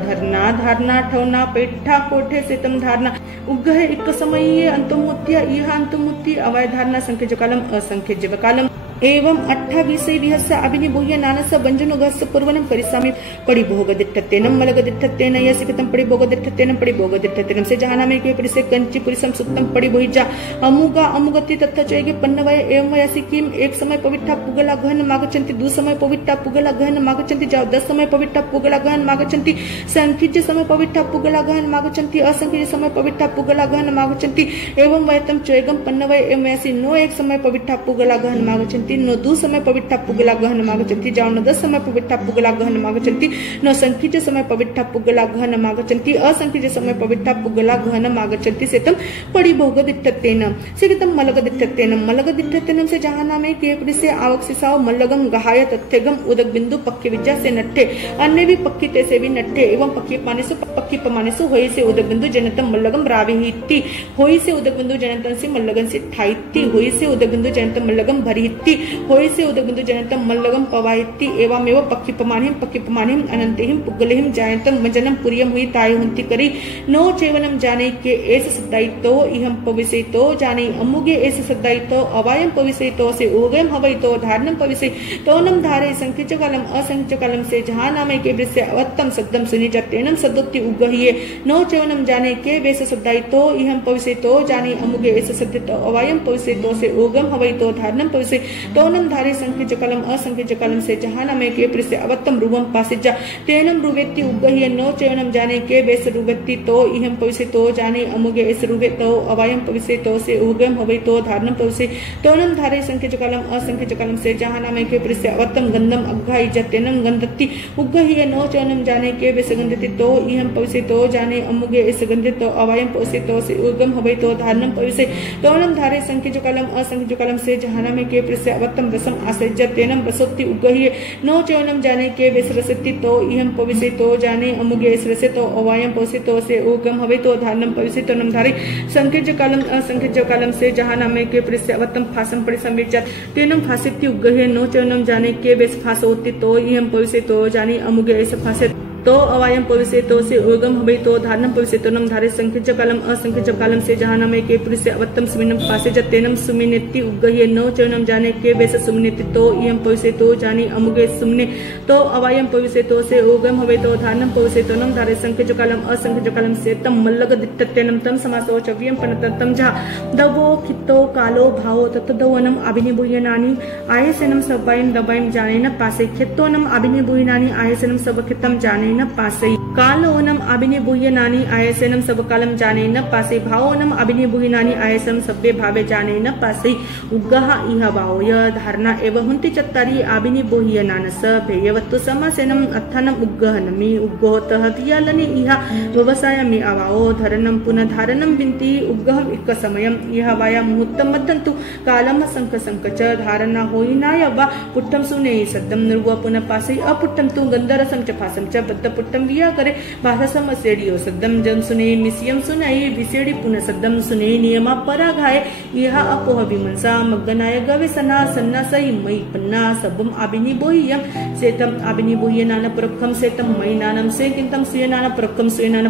धारणा ठौना पेठा कोठे से तम धारणा उग्गहे एक समये अंतमुत्य इहा अंतमुत्य अवाय धारणा संख्य जकालम असंख्य जकालम एवं 28 विहस्य अभिनिभूय नानस वंजनुगस्य पूर्वनं परिसामि परिभोग दिट्ठतेन मलग दिट्ठतेन यसिकतं परिभोग दिट्ठतेन से जहानामे के परिसे कंचि पुरिसम सुक्तम परिभोहिजा अमुगति तथा चेगे पन्नवय एवं यसिकिम एक समय पविट्ठा पुगला गहन मागचंति दु समय पविट्ठा पुगला गहन मागचंति जाव 10 समय पविट्ठा पुगला गहन मागचंति संखिज समय पविट्ठा पुगला गहन मागचंति असंखिज समय पविट्ठा पुगला गहन मागचंति एवं वयतम चेगम पन्नवय एवं यसि नो एक समय पविट्ठा पुगला गहन मागचंति नो दु समय पविट्ठा पुगला गहन मागचंति जाव न 10 समय पविट्ठा पुगला गहन मागचंति नो संखिज समय पविट्ठा पुगला गहन मागचंति असंखिज समय पविट्ठा पुगला गहन मागचंति सेतम परिभोग दिट्ठतेन सेतम मलग दिट्ठतेन से जहानामे के परिसे आवक सिसाव मल्लगम गहाय तथ्यगम उदक बिंदु पक्के विद्या से नट्ठे अन्य भी पक्की से भी नट्ठे एवं पक्की पमानेसु होई से उदक बिंदु जनतम मल्लगम राविहिति होई से उदक बिंदु जनतम से मल्लगन से ठाइति होई से उदक बिंदु जनतम मल्लगम भरिहिति होई से उदक बिंदु जनतम मल्लगम पवाहिति एवमेव पक्की पमानिम अनंतिहिम पुगलेहिम जायंतम वंजनम पुरियम हुई ताय हुंति करी नो चेवनम जाने के एस सद्दाइतो इहम पविसेतो जाने अमुगे एस सद्दाइतो अवायम पविसेतो से ओगयम हवैतो धारणम पविसेतो नम धारे संख्यचकालम असंख्यचकालम से जहां नामे के वृस्य अवत्तम सद्दम सुनि जतेनम सद्दोत्ति उगहिये नो चेवनम जाने के वेस सद्दाइतो इहम पविसेतो जाने अमुगे एस सद्दितो अवायम पविसेतो से ओगम हवैतो धारणम पविसे तोनम धारे संख्य जकालम असंख्य जकालम से जहानमे के प्रस्य अवत्तम रूपम पासिजा तेनम रूवेत्ति उग्गहिय नो चयनम जाने के वेस रूवेत्ति तो इहम पविसे तो जाने अमुगे एस रूवे तो अवायम पविसे तो से उगम हवै तो धारणम पविसे तोनम धारे संख्य जकालम असंख्य जकालम से जहानमे के प्रस्य अवत्तम गंधम अग्घाई जतेनम गंधत्ति उग्गहिय नो चयनम जाने के वेस गंधति तो इहम पविसे तो जाने अमुगे एस गंधित तो अवायम पविसे तो से उगम हवै तो धारणम पविसे तोनम धारे संख्य जकालम असंख्य जकालम से जहानमे के प्रस्य अवत्तम रसम आसज्जतेनम रसोत्ति उग्गहिय नो चयनम जाने के वेस रसति तो इहम पविसे तो जाने अमुगे एस रसे तो अवायम पविसे तो से उगम हवै तो धारणम पविसे तोनम धारे संख्य जकालम असंख्य जकालम से जहानमे के प्रस्य अवत्तम फासम परिसंवेज्जत तेनम फासिति उग्गहिय नो चयनम जाने के वेस फासोत्ति तो इहम पविसे तो जाने अमुगे एस फासे तो अवायम पविसे तो से उगम हवै तो धारणम पविसे तोनम धारे संख्य जकालम असंख्य जकालम से जहानमे के पुरुषे अवत्तम सुमिनम पासे जतेनम सुमिनेति उग्गहिय नो चयनम जाने के वेस सुमिनेति तो इहम पविसे तो जाने अमुगे सुमने तो अवायम पविसे तो से उगम हवै तो धारणम पविसे तोनम धारे संख्य जकालम असंख्य जकालम से तम मल्लग दिट्ठतेनम तम समासो चव्यम पनतम जा दवो खितो कालो भावो तत्तदवनम अभिनिभूयनानि आयसनम सबायम दबायम जानेन पासे खितोनम अभिनिभूयनानि आयसनम सबखितम जाने न पासै कालोनम अभिनिभूयनानि आयसेनम सबकालम जाने न पासै भावोनम अभिनिभूयनानि आयसम सभ्य भावे जाने न पासै उग्गः इह भावोय धारणा एव हुन्ति चत्तारि अभिनिभूयनानस भेयवत्तु समासेनम अत्थनम उग्गहनमि उग्गोतः तियालनि इह व्यवसायमि अभावो धरणम पुनः धारणम विन्ति उग्गहम इक्क समयम इह वाया मुहूर्तम मद्धन्तु कालम संक च धारणा होइनाय वा पुट्टम सुने सद्दम निर्व पुनः पासै अपुट्टम तु गंधरसम च फासम च बद्ध पुट्टम विया करे भाषसम सेडियो सद्दम जम सुने मिसियम सुनाई विसेडी पुनः सद्दम सुने नियमा पराघाय इह अपोह विमंसा मग्गनाय गवेसना सन्नासै मई पन्ना सबम अभिनिभूयम सेतम अभिनिभूयनान प्रखम सेतम मयिनानम सेकिंतम सुयनान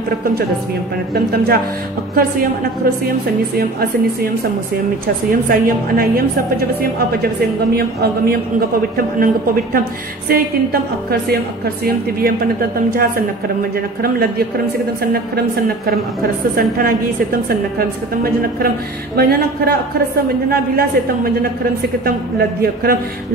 प्रखम च दस्वियम पनत्तम तमजा अक्षर सुयम अनक्षर सुयम सन्निसुयम असन्निसुयम सम्मुसुयम मिच्छा सुयम सायम अनायम सपजवसयम अपजवसयम गम्यम अगम्यम अंगपविट्ठम अनंगपविट्ठम सेकिंतम अक्षर सुयम तिबियम पनत्तम जा सन्नक्षरम वंजनक्षरम लद्यक्षरम सेकतम सन्नक्षरम अक्षरस्स संठनागी सेतम सन्नक्षरम सेकतम वंजनक्षर अक्षरस्स वंजनाभिला सेतम वंजनक्षरम सेकतम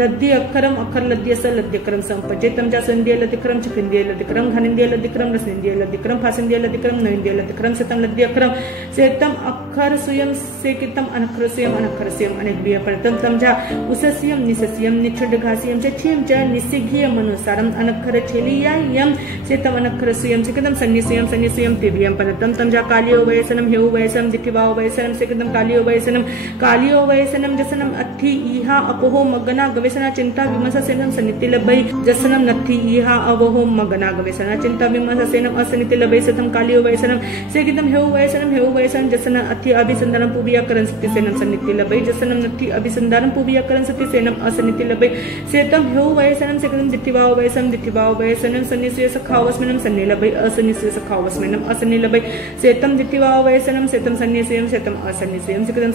लद्यक्षरम अक्षर लद्यस्स लद्यक्षरम संपजेतम जा संध्य लद्यक्षरम चक्रिंद्य लद्यक्षरम घनिंद्य लद्यक्षरम रसनिंद्य लद्यक्षरम फासिंद्य लद्यक्षरम नविंद्य लद्यक्षरम सेतम लद्यक्षरम सेतम अक्षर सुयम सेकितम अनक्षर सुयम अनेकव्य पनतम तमजा उसस्यम निसस्यम निच्छुडघास्यम च निसिघ्य मनुसारम अनक्षर छेलियायम सेतम अनक्षर सुयम सेकतम सन्निसुयम तिबियम पनतम तमजा कालियो वयसनम हेउ वयसनम दिठिवाओ वयसनम सेकतम कालियो वयसनम जसनम अत्थि इहा अपोहो मगना गवेसना चिंता विमर्श सेनम सन्निति लभै जसनम नत्थि इहा अवहो मगना गवेसना चिंता विमर्श सेनम असन्निति लभै सेतम कालियो वयसनम सेकतम हेउ वयसनम जसनम अत्थि अभिसंधानम पुबिया करन सत्ति सेनम सन्निति लभै जसनम नत्थि अभिसंधानम पुबिया करन सत्ति सेनम असन्निति लभै सेतम हेउ वयसनम सेकतम दिठिवाओ वयसनम सन्निसुय सखावस्मिनम सन्नि लभै असन्निसुय सखावस्मिनम असन्नि लभै सेतम दिठिवाओ वयसनम सेतम सन्निसुयम सेतम असन्निसुयम सेकतम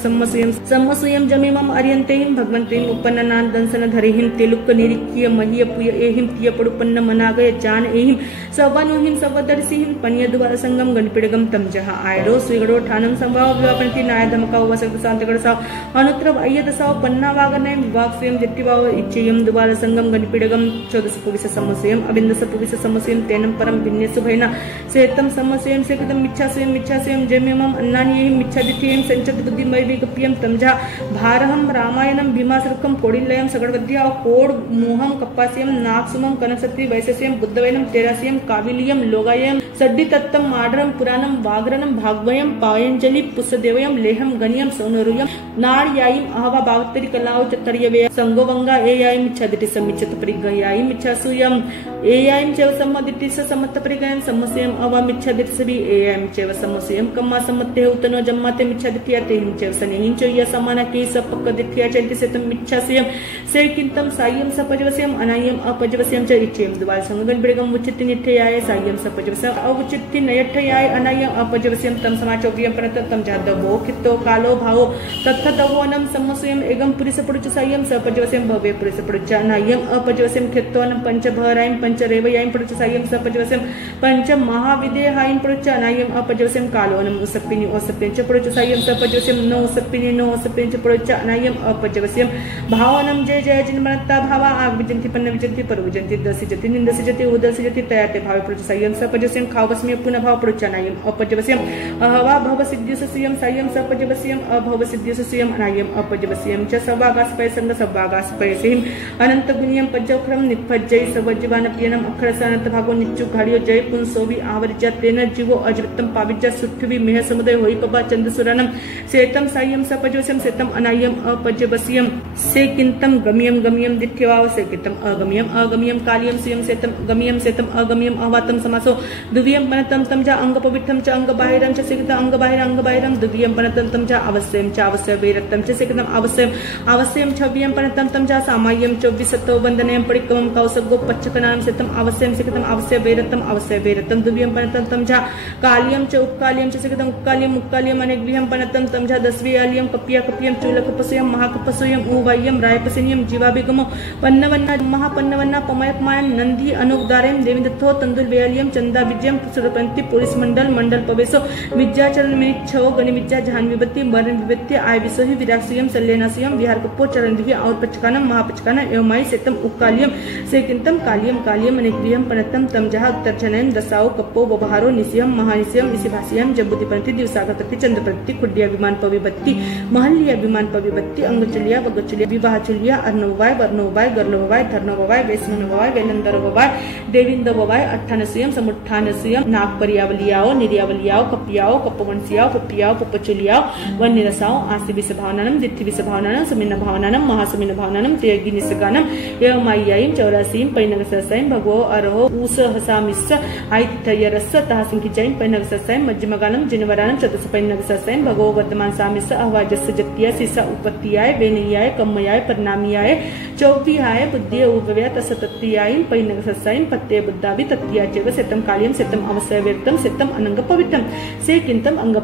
सम्मसुयम जमीमम अर्यन्तेहिम भगवन्तेहिम उपन्ननान दंसन धरेहिम तेलुक्क निरिक्य महीय पुय एहिम तिय पडुपन्न मनागय जान एहिम सवनुहिम सवदर्सिहिम पन्यद्वार संगम गणपिडगम तमजह आयरो स्विगडो ठानम संभाव विवापन्ति नाय धमका वसक्त शांतगडसाव अनुत्र अय्यदसाव पन्ना वागनयम विवाक स्वयं दिट्टिवाव इच्छेयम द्वार संगम गणपिडगम चौदस पुविस समस्यम अबिंदस पुविस समस्यम तेनम परम भिन्नेसु भैना सेतम समस्यम सेकतम मिच्छास्वयम जम्यमम अन्नानियहिम मिच्छादित्यहिम संचत बुद्धिमय विगप्यम तमजा भारहम रामायणम भीमासुरकम कोडिलयम सगडवद्या कोड मोहम कप्पास्यम नागसुमम कनकसत्रि वैशस्यम बुद्धवैनम तेरास्यम काविलियम लोगायम सड्डितत्तम माडरम पुराणम वाग्रनम भागवयम पायंजलि पुष्पदेवयम लेहम गनियम सौनरुयम नाड़यायिम अहवा भावत्तरि कलाओ चतर्यवे संगोवंगा एयायिम इच्छादिति समिच्छत परिगयायिम इच्छासुयम एयायिम चेव सम्मदिति समत्त परिगयम समस्यम अवाम इच्छादिति सभी एयायिम चेव समस्यम कम्मा सम्मते उतनो जम्माते इच्छादित्या तेहिम चेव सनेहिम चोय समाना के सपक्कदित्या चैति सेतम इच्छासुयम सेकिंतम साय्यम सपजवस्यम अनाय्यम अपजवस्यम च इच्छेयम द्वाल संगगन बिडगम उचित निठयाय साय्यम सपजवस्यम अवचित नयठयाय अनाय्यम अपजवस्यम तम समाचोव्यम प्रततम जादवो कितो कालो भावो तत्थतवोनम समस्यम एगम पुरिसपडुच साय्यम सपजवस्यम भवे पुरिसपडुच अनाय्यम अपजवस्यम खेत्तोनम पंचभरायम पंचरेवयायम पडुच साय्यम सपजवस्यम पंच महाविदेहायम पडुच अनाय्यम अपजवस्यम कालोनम उसप्पिनि ओसप्पिनि च पडुच साय्यम सपजवस्यम नो उसप्पिनि च पडुच अनाय्यम अपजवस्यम भावनम जय जय जिनमनत्ता भावा आगविजन्ति पन्न विजन्ति परविजन्ति दसिजति निन्दसिजति उदसिजति तयाते भावे पडुच साय्यम सपजवस्यम खावस्मि पुनः भाव पडुच अनाय्यम अपजवस्यम अहवा भव सिद्ध्यसुयम साय्यम सपजवस्यम अभव सिद्ध्यसुयम अनाय्यम अपजवस्यम च सवागास्पय संग सवागास्पय सिहिम अनंत गुणियम पज्जौक्रम निपज्जय सवज्जीवानप्यनम अक्षरसानत भागो निच्चु घाड़ियो जय पुंसोवि आवरिज्य तेन जीवो अजवित्तम पाविज्य सुठ्ठवि मेह समुदय होई पबा चंदसुरनम सेतम साय्यम सपजवस्यम सेतम अनाय्यम अपजवस्यम सेकिंतम गम्यम दिठ्यवाव सेकितम अगम्यम कालियम सुयम सेतम सेतम अगम्यम अहवातम समासो दुव्यम पनतम तमजा अंग पवित्रम च अंग बाहिरम च सेकित अंग बाहिरम दुव्यम पनतम तमजा अवश्यम च अवश्य वेरतम च सेकितम अवश्यम छव्यम पनतम तमजा सामाय्यम च विसतो वंदनयम परिक्रमम कौसगो पच्चकनाम सेतम अवश्यम सेकितम अवश्य वेरतम दुव्यम पनतम तमजा कालियम च उपकालियम च सेकितम उपकालियम अनेकव्यम पनतम तमजा दस्वेयालियम कप्यम चूलकपसयम महाकपसयम उवाय्यम रायपसिनियम जीवाभिगमो पन्नवन्ना महापन्नवन्ना पमयपमायम नंदी अनुगदारयम देविदत्तो तंदुलवेयालियम चंदाविजयम स्वयं सुरपंथी पुरुष मंडल मंडल पवेशो विद्याचरण में छो गणि विद्या जहान विभक्ति वर्ण विभक्ति आय विसोहि विराक्सियम सल्लेनासियम विहार कपो चरण दिव्य और पचकानम महापचकाना एवं माई सेतम उक्कालियम सेकिंतम कालियम कालियम अनेकवियम पनतम तम जहा उत्तरचनयम दसाओ कप्पो व्यवहारो निसियम महानिसियम इसी भाषियम जबुद्धिपंथी दिवसागतति चंद्रपति खुड्डिया विमान पविभक्ति महल्लिया विमान पविभक्ति अंगचलिया वगचलिया विवाहचलिया अर्णववाय वर्णववाय गर्लववाय धर्णववाय वैष्णववाय वैलंदरववाय देविंदववाय अट्ठानसियम समुत्थानसियम नागपरियावलियाओ निर्यावलियाओ कपियाओ कपवंशियाओ पुपियाओ पुपचुलियाओ वन्निरसाओ आस्ति विसभावनानम दित्ति विसभावनानम समिन्न भावनानम महासमिन्न भावनानम तेगी निसगानम एवं माय्यायम चौरासीम पैनगससैम भगवो अरहो ऊस हसामिस्स आइत्यरस्स तहसिंकिजैम पैनगससैम मध्यमगानम जिनवरानम चतुस पैनगससैम भगवो वर्तमान सामिस्स अहवाजस्स जत्तिया सिसा उपत्तियाय वेनियाय कम्मयाय परिणामियाय चौपियाय बुद्धिय उपव्या तसतत्तियाय पैनगससैम पत्ते बुद्धावि तत्तियाचेव सेतम कालियम सेतम अवसयवेर्तम सेतम अनंग पवित्रम सेकिंतम अंग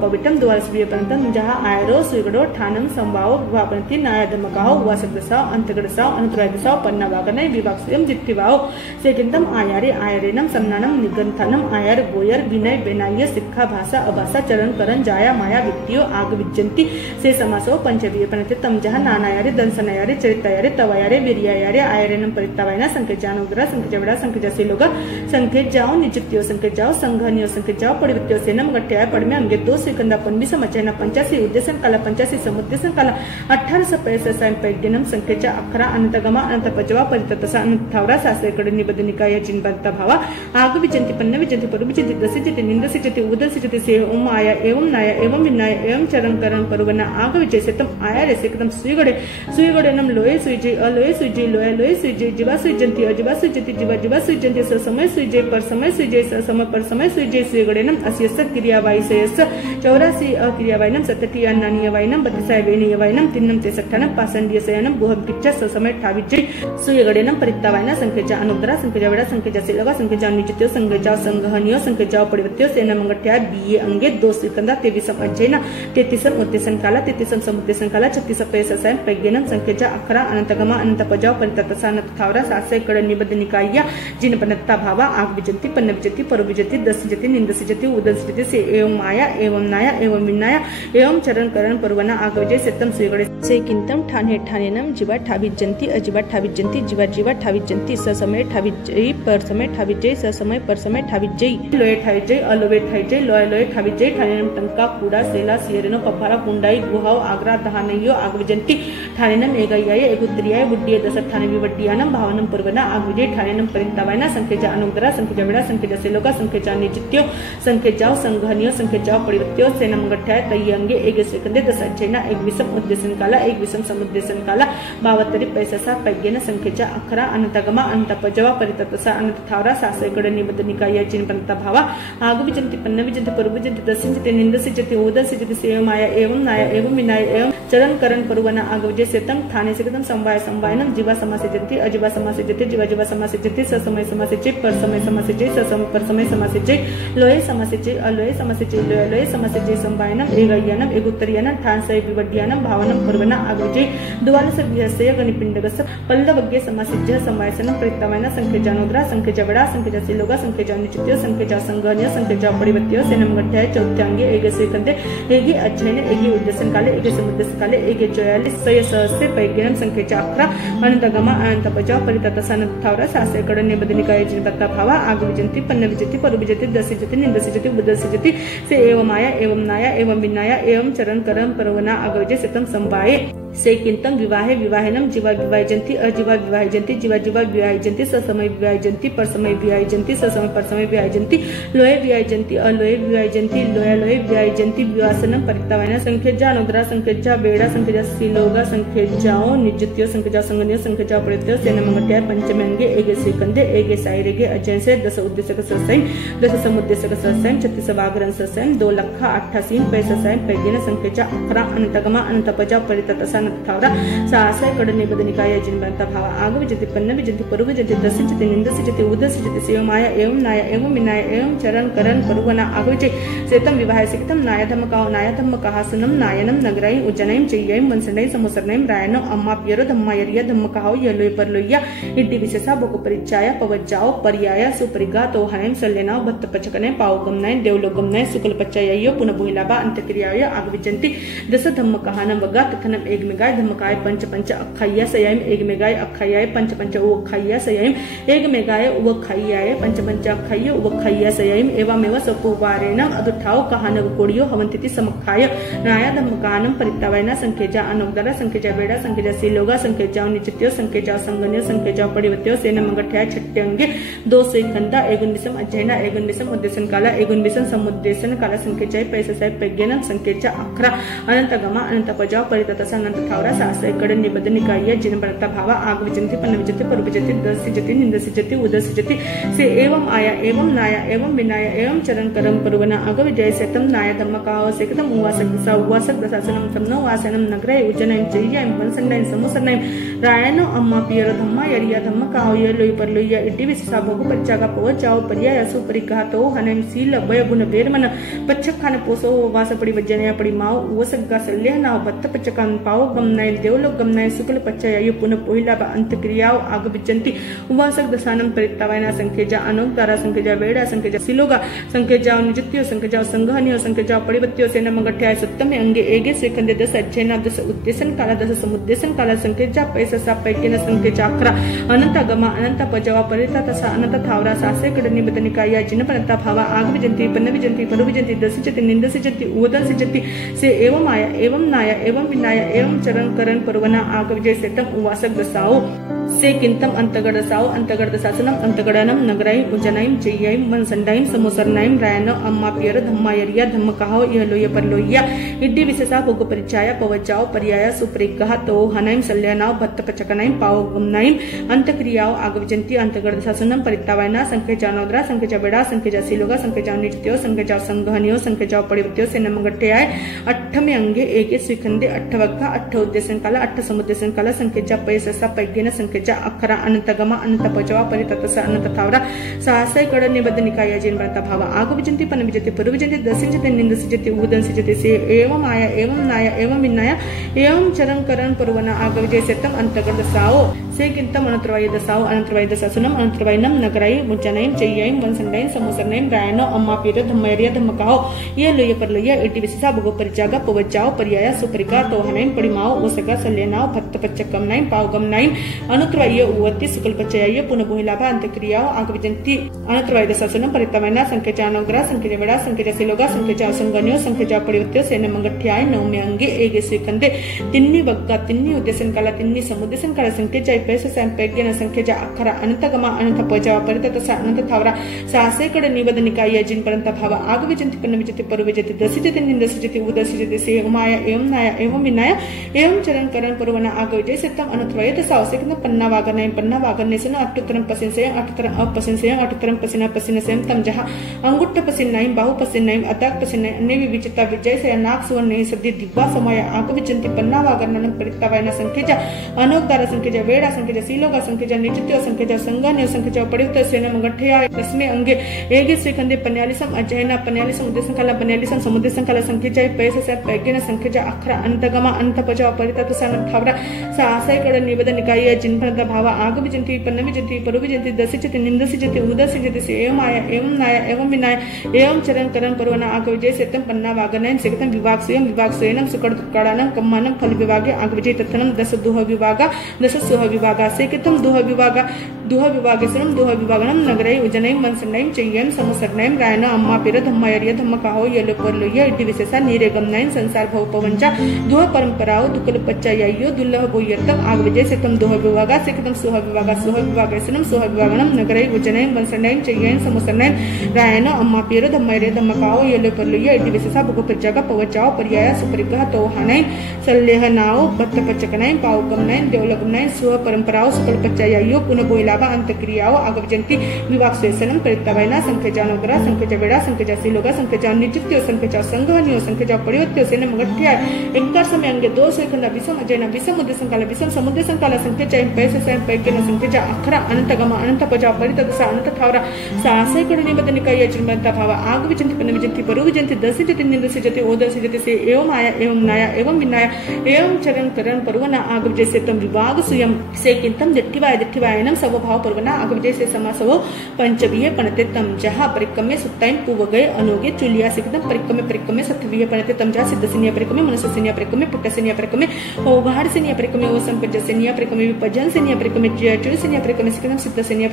पवित्रम द्वारस्वीयपंतम जहा आयरो सुगड़ो ठानम संवाओ विवापंति नायदमगाओ वासगदसाओ अंतगदसाओ अनुतरागदसाओ पन्नावागने विवाक्सियम जित्तिवाओ सेकिंतम आयारे आयरेनम सम्नानम निगंथनम आयर गोयर विनय बेनाय शिक्षा भाषा अभाषा चरण करण जाया माया वित्तियो आग विज्जंति से समासो पंचवीयपनते तम जहा नानायारे दंसनायारे चरितायारे तवायारे वीर्यायारे आयरेनम परित्तावायना संकेजानुद्रा संकेजवड़ा संकेजसिलोगा संकेजाओ निजित्यो संकेजाओ संघनियो संकेजाओ पडिवित्यो सेनम गट्याय पडमे अंगे दो सेकंदा पन्बी समचयना पंचासी उद्देशन काला पंचासी समुद्देशन काला 1865 पैग्यनम संख्येच्या 11 अनंतगमा अनंतपजवा परिततसा अनंतथावरा शास्त्रेकडे निबद्धनिकाय जिनबंता भावा आग विजंति पन्न विजंति परु विजंति दसिजति निंदसिजति उदसिजति से ओम आया एवं नाया एवं विनाय एवं चरण करण परवना आग विजय सेतम आया रे सेकदम सुईगडे नम लोये सुईजे अलोये सुईजे लोया लोये सुईजे जीवा सुईजंति अजीवा सुईजति जीवा जीवा सुईजंति स समय सुईजे पर समय सुईजे स समय पर समय सुईजे सुईगडे नम अस्यस क्रियावाई सेयस 84 अक्रियावाइनम 70 अन्नानीयवाइनम 32 वेनीयवाइनम 3 ते 68 पासंडीयसयनम गुहम किच्चा समय ठाविजय सुयगडेनम परित्तावाइना संख्येचा अनुद्रा संख्येचा वेडा संख्येचा सिलगा संख्येचा निजित्यो संख्येचा संघहनियो संख्येचा पडिवत्यो सेनमंगठ्या बीए अंगे 2 सेकंदा 23 अज्जैना 33 उद्देशन काला 33 समुद्देशन काला 36 पैससायम पैग्यनम संख्येचा 11 अनंतगमा अनंतपजाव परिततसानत थावरा सासे कड निबद्ध निकाया जिनपनत्ता भावा आग विजंति पन्न विजंति परु विजंति दसजति निंदसजति उदसजति से एवं माया एवं नाया एवं विनाया एवं चरण करण परवना आगवजय सेतम सुयगडे सेकिंतम ठाणे ठाणेनम जीवा ठाविजंति अजीवा ठाविजंति जीवा जीवा ठाविजंति स समय ठाविजय पर समय ठाविजय स समय पर समय ठाविजय लोये ठाविजय अलोवे ठाविजय लोय लोय ठाविजय ठाणेनम टंका कूड़ा सेला सियरेनो पफारा कुंडाई गुहाव आग्रा दहानयो आगवजंति ठाणेनम एगयाय एगुत्रियाय बुड्डिय दस ठाणे विवड्डियानम भावनम परवना आगवजय ठाणेनम परित्तावायना संख्येचा अनुग्रह संख्येचा वेडा संख्येचा सेलोका संख्येचा निजित्यो संख्येचा संघहनियो संख्येचा पडिवत्यो सेनमंगठ्या तय्यंगे एक सेकंदे 10 अज्जैना 21 उद्देशन काला 21 समुद्देशन काला 72 पैससा पैग्यन संख्येच्या 11 अनंतगमा अनंतपजवा परिततसा अनंतथावरा सासयकडे निबद्ध निकाय जिनपंता भावा आग विजंति पन्न विजंति परु विजंति दसिंजति निंदसिजति उदसिजति सेव माया एवं नाया एवं विनाय एवं चरण करण परवना आगवजय सेतम थाने सेकदम समवाय समवायनम जीवा समासिजति अजीवा समासिजति जीवा जीवा समासिजति स समय समासिजति पर समय समासिजति स समय पर समय समासिजति लोये समासिजति अलोये समासिजति लोये लोये समासिजति संवायनम एगयनम एगुत्तरियनम ठानसय विवड्डियानम भावनम परवना आगवजय दुवालस विहसय गनिपिंडगस पल्लवग्गे समासिज्य समायसनम परित्तावायना संख्येजानुद्रा संख्येजावडा संख्येजासिलोगा संख्येजानिचित्यो संख्येजा संघहनियो संख्येजा पडिवत्यो सेनमगठ्याय चौथ्यांगे एगे सेकंदे एगे अज्जैने एगे उद्देशन काले एगे समुद्देशन काले एगे 44 सहस्र पैग्यनम संख्येचा 11 अनंतगमा अनंतपजा परिततसानथावरा सासयकडे निबद्ध निकाय जिनपत्ता भावा आग विजंति पन्न विजंति परु विजंति दसिजति निंदसिजति बुद्धसिजति से एवं माया एवं नाया एवं विनाया एवं चरण करम परवना आगवजय सेतम संवाये सेकिंतम विवाहे विवाहेनम जीवा विवाहजंति अजीवा विवाहजंति जीवा जीवा विवाहजंति स समय विवाहजंति पर समय विवाहजंति स समय पर समय विवाहजंति लोये विवाहजंति अलोये विवाहजंति लोया लोये विवाहजंति विवासनम परित्तावायना संख्येजा अनुद्रा संख्येजा वेडा संख्येजा सिलोगा संख्येजाओ निजित्यो संख्येजा संगनियो संख्येजा पडित्यो सेनमगठ्याय पंचमेंगे एगे सेकंदे एगे साइरेगे अज्जैन से 10 उद्देशक ससैम 10 समुद्देशक ससैम 36 वागरन ससैम 2,88,000 पैससायम पैग्यन संख्येजा 11 अनंतगमा अनंतपजा परिततसा थावरा सासय कड निबद्ध निकाय जिनबंता भावा आग विजंति पन्न विजंति परु विजंति दसिजति निंदसिजति उदसिजति सेव माया एवं नाया एवं विनाय एवं चरण करण परवना आगवजय सेतम विवाह सिकतम नाया धम्म कहासनम नायनम नगराई उज्जनयम चय्यम वंसनय समुसरनयम रायनो अम्माप्यरो धम्मायरिया धम्म कहाओ यलोय परलोया इड्डी विशेषा भोग परिचाया पवज्जाओ पर्याय सुपरिगात तो हनैम सल्यनाव भत्त पचकने पावगमनाय देवलोगमनाय शुक्ल पच्चययो पुनः बोहिलाबा अंतक्रियाय आगविजंती दस धम्म कहानम वगा तथनम एगमेगाय धम्मकाय पंच पंच अक्षय्य सयम एगमेगाय अक्षय्याय पंच पंच उवक्षय्य सयम एगमेगाय उवक्षय्याय पंच पंच अक्षय्य उवक्षय्य सयम एवमेव सपुवारेण अदुठाव कहानव कोडियो हवंतिति समक्षाय नाया धम्मकानम परित्तावैना संकेजा अनोगदरा संकेजा बेड़ा संकेजा सिलोगा संकेजा निचित्यो संकेजा संगन्यो संकेजा पडिवत्यो सेन मंगठ्याय छट्यंगे दो सेकंदा एगुनबिसम अध्ययना एगुनबिसम उद्देशन काला एगुनबिसम समुद्देशन काला संकेजाय पैससाय पेग्यन संकेजा अक्षरा अनंत गमा अनंत पजाव परिततस अनंत थावरा सासय कड निबद्ध निकाय जिन बनता भाव आगविजंती पन्नविजंती परविजंती दसिजति निंदसिजति उदसिजति से एवं आया एवं नाया एवं विनाय एवं चरण करम परवना अगविजय सेतम नाय धम्मकाव सेकतम उवासक दसा उवासक दसासनम तमनो वासनम नगरे उज्जनयम चययम वंसनयम समुसनयम रायनो अम्मा पियर धम्मा यरिया धम्मकाव ये लोई पर लोइया इड्डी विसा भोग पच्चागा पवचाव पर्याय सुपरिका तो हनम सील भय गुण बेरमन पच्छक खान पोसो वास पड़ी वज्जनया पड़ी माव उवसग्गा सल्य नाव बत्त पच्चकान पाव गमनाय देवलोक गमनाय शुक्ल पच्चय पुनः पोहिलाबा अंतक्रियाव आगविजंती उवासक दसानम परित्तावैना संकेजा अनोगदारा संकेजा वेड़ा संकेजा सिलोगा संकेजा निजित्यो संकेजा संघहनियो संकेजा पडिवत्यो सेन मंगठ्याय सप्तमे अंगे एगे सेकंदे दस अध्ययना दस उद्देशन काला दस समुद्देशन काला संकेजा पैससा पैकेन संकेजा अक्षरा अनंत गमा अनंत पजवा परिता तसा अनंत थावरा सासे कड निबद्ध निकाय जिन बनता भाव आगविजंती पन्नविजंती परविजंती दसिजति निंदसिजति उदसिजति से एवं आया एवं नाया एवं विनाय एवं चरण करण परवना आगविजय सेतम उवासक दसाओ से किंतम अंतगड़ साओ अंतगड़ दसासनम अंतगड़नम नगराई उज्जनाइम चययम मनसंडाइम समोसरनाइम रायनो अम्मा पियर धम्मायरिया धम्मकाहो यलोय परलोया इड्डी विशेषा भोग परिचाय पवचाव पर्याय सुपरिगह तो हनैम सल्यनाव भत्त पचकनाइम पावगमनाइम अंतक्रियाव आगविजंती अंतगड़ दसासनम परित्तावैना संकेजा नोद्रा संकेजा बेड़ा संकेजा सिलोगा संकेजा नित्यो संकेजा संघहनियो संकेजा पडिवत्यो सेन मंगठ्याय अट्ठमे अंगे एके स्विखंदे अट्ठवक्का अट्ठ उद्देशन काला अट्ठ समुद्देशन काला संकेजा पैससा पैग्यन संकेजा अक्षरा अनंत गमा अनंत पजवा परिततस अनंत थावरा सासय कड निबद्ध निकाय जिन बनता भाव आगविजंती पन्नविजंती परविजंती दसिजति निंदसिजति उदसिजति से एवं आया एवं नाया एवं विनाय एवं चरण करण परवना आगविजय सेतम अंतगड़ दसाओ से किंतम अनंतरवाय दसाओ अनंतरवाय दसासनम अनंतरवायनम नगराई उज्जनयम चययम वंसनयम समोसरनयम रायनो अम्मा पियर धम्मयरिया धम्मकाहो ये लोय परलोया इड्डी विशेषा भोग परिचागा पवचाव पर्याय सुपरिका तो हनैम पडिमाव ओसगा सल्यनाव भत्त पच्चकमनाइम पावगमनाइम अनुत्रवाय उवत्ति शुक्ल पच्चय पुनः बोहिलाबा अंतक्रियाव आगविजंती अनुत्रवाय दसासनम परित्तावैना संकेजा नोगरा संकेजा वेड़ा संकेजा सिलोगा संकेजा संगन्यो संकेजा पडिवत्यो सेन मंगठ्याय नवमे अंगे एगे सेकंदे तिन्नी वग्गा तिन्नी उद्देशन काला तिन्नी समुद्देशन काला संकेजा पैससा पैग्यन संकेजा अक्षरा अनंत गमा अनंत पजवा परिततस अनंत थावरा सासे कड निबद्ध निकाय जिन परंत भाव आगविजंती पन्नविजंती परविजंती दसिजति निंदसिजति उदसिजति से एवं आया एवं नाया एवं विनाय एवं चरण करण परवना आगविजय सेतम अनुत्रवाय दसाओ सेकंद पन्ना वागनेसन अट्टुतरम पसिनसेयं अट्टुतरम अपसिनसेयं अट्टुतरम पसिना पसिनसेयं तम जहा अंगुट्ट पसिन्नाइम बाहु पसिन्नाइम अताक पसिन्नाइ अन्य विविचिता विजय से नाक सुवर्णे सद्दि दिव्वा समय आगविजंती पन्ना वागननं परित्तावैना संकेजा अनोगदार संकेजा वेड़ा संकेजा सिलोगा संकेजा निचित्यो संकेजा संगन्यो संकेजा पडिवत्यो सेन मंगठ्याय दसमे अंगे एगे सेकंदे पन्यालिसम अध्ययना पन्यालिसम उद्देशन काला पन्यालिसम समुद्देशन काला संकेजा पैससा पैग्यन संकेजा अक्षरा अनंतगमा अनंत पजवा परिततस अनंत थावरा सासय कड निबद्ध निकाय जिन बनता भाव आगविजंती पन्नविजंती परविजंती दसिजति निंदसिजति उदसिजति से एवं आया एवं नाया एवं विनाय एवं चरण करण परवना आगविजय सेतम पन्ना वागनयन सेकतम विभागस्वयं सुकड़ानम कम्मानम फल विभागे आगविजय तत्थनम दस दुह विभागा दस सुह विभागा सेकतम दुह विभागेसनम दुह विभागनम नगराई उज्जनयम मनसंडयम चययम समोसरनयम रायनो अम्मा पियर धम्मायरिया धम्मकाहो यलो परलोया इड्डी विशेषा नीरे गमनयन संसार भव पवंचा दुह परंपराओ दुकल पच्चययो दुल्लह बोयतम आगविजय सेतम दुह विभागा सेकतम सुह विभागेसनम सुह विभागनम नगराई उज्जनयम मनसंडयम चययम समोसरनयम रायनो अम्मा पियर धम्मायरिया धम्मकाहो यलो परलोया इड्डी विशेषा भोग परिचागा पवचाव पर्याय सुपरिगह तो हनैम सल्यनाव भत्त पच्चकनाइम पावगमनाइम देवलोगमनाइम सुह परंपराओ शुक्ल पच्चययो पुनः बोहिलाबा अंतक्रियाव आगविजंती विभागस्वेसनम परित्तावैना संकेजा नोगरा संकेजा वेड़ा संकेजा सिलोगा संकेजा निचित्यो संकेजा संघहनियो संकेजा पडिवत्यो सेन मंगठ्याय एंकार समय अंगे दो सेकंद विषम अजयना विषम उद्देशन काला विषम समुद्देशन काला संकेजा पैससा पैग्यन संकेजा अक्षरा अनंत गमा अनंत पजवा परिततस अनंत थावरा सासय कड निबद्ध निकाय जिन बनता भाव आगविजंती पन्नविजंती परविजंती दसिजति निंदसिजति उदसिजति से एवं आया एवं नाया एवं विनाय एवं चरण करण परवना आगविजय सेतम विभागस्वयं से किंतम दिट्ठिवाय दिट्ठिवायनम भाव पूर्वना आग विजय से समास हो पंचवीय पनते तम जहा परिक्रमे सुत्ताइन पूवगय अनुगे चुलिया सिकदम परिक्रमे परिक्रमे सत्वीय पनते तम जहा सिद्ध सिनिया परिक्रमे मनुष्य सिनिया परिक्रमे पुट्ट सिनिया परिक्रमे ओघाड़ सिनिया परिक्रमे ओ संपज सिनिया परिक्रमे विपजन सिनिया परिक्रमे चुल सिनिया परिक्रमे सिकदम सिद्ध सिनिया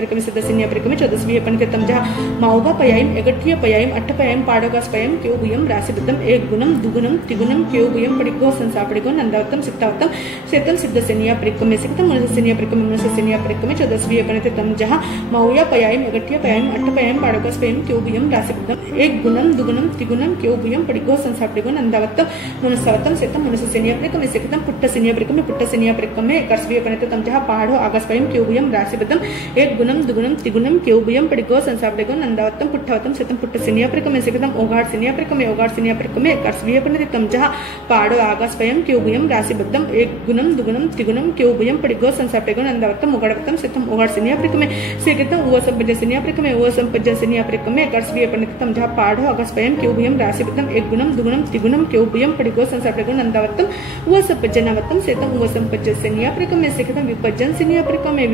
परिक्रमे 14वीय पनते तम जहा माउगा पयायम एकठीय पयायम अट्ठ पयायम पाडोगास पयायम क्योबुयम राशिबद्धम एक गुणम दुगुणम त्रिगुणम क्योबुयम पडिगो संसापडिगो नंदावतम सिद्धावतम सेतम सिद्ध सिनिया परिक्रमे सिकदम मनुष्य सिनिया परिक्रमे 14वीय पनते तम जहा माउया पयायम एकठीय पयायम अट्ठ पयायम पाडोगास पयायम क्योबुयम राशिबद्धम एक गुणम दुगुणम त्रिगुणम क्योबुयम पडिगो संसापडिगो नंदावतम मनुष्यवतम सेतम मनुष्य सिनिया परिक्रमे सिकदम पुट्ट सिनिया परिक्रमे 21वीय पनते तम जहा पाडो आगास पयायम क्योबुयम राशिबद्धम एक गुणम दुगुणम त्रिगुणम क्योबुयम पडिगो संसापडिगो नंदावतम पुट्ठवतम सेतम पुट्ट सिनिया परिक्रमे सिकदम ओघाड़ सिनिया परिक्रमे 21वीय पनते तम जहा पाडो आगास पयायम क्योबुयम राशिबद्धम एक गुणम दुगुणम त्रिगुणम क्योबुयम पडिगो संसापडिगो नंदावतम ओघाड़वतम सेतम ओघाड़ सिनिया परिक्रमे सिकदम उव संपज सिनिया परिक्रमे 21वीय पनते तम जहा पाडो आगास पयायम क्योबुयम राशिबद्धम एक गुणम दुगुणम त्रिगुणम क्योबुयम पडिगो संसापडिगो नंदावतम उव संपजनावतम सेतम उव संपज सिनिया परिक्रमे सिकदम विपजन सिनिया परिक्रमे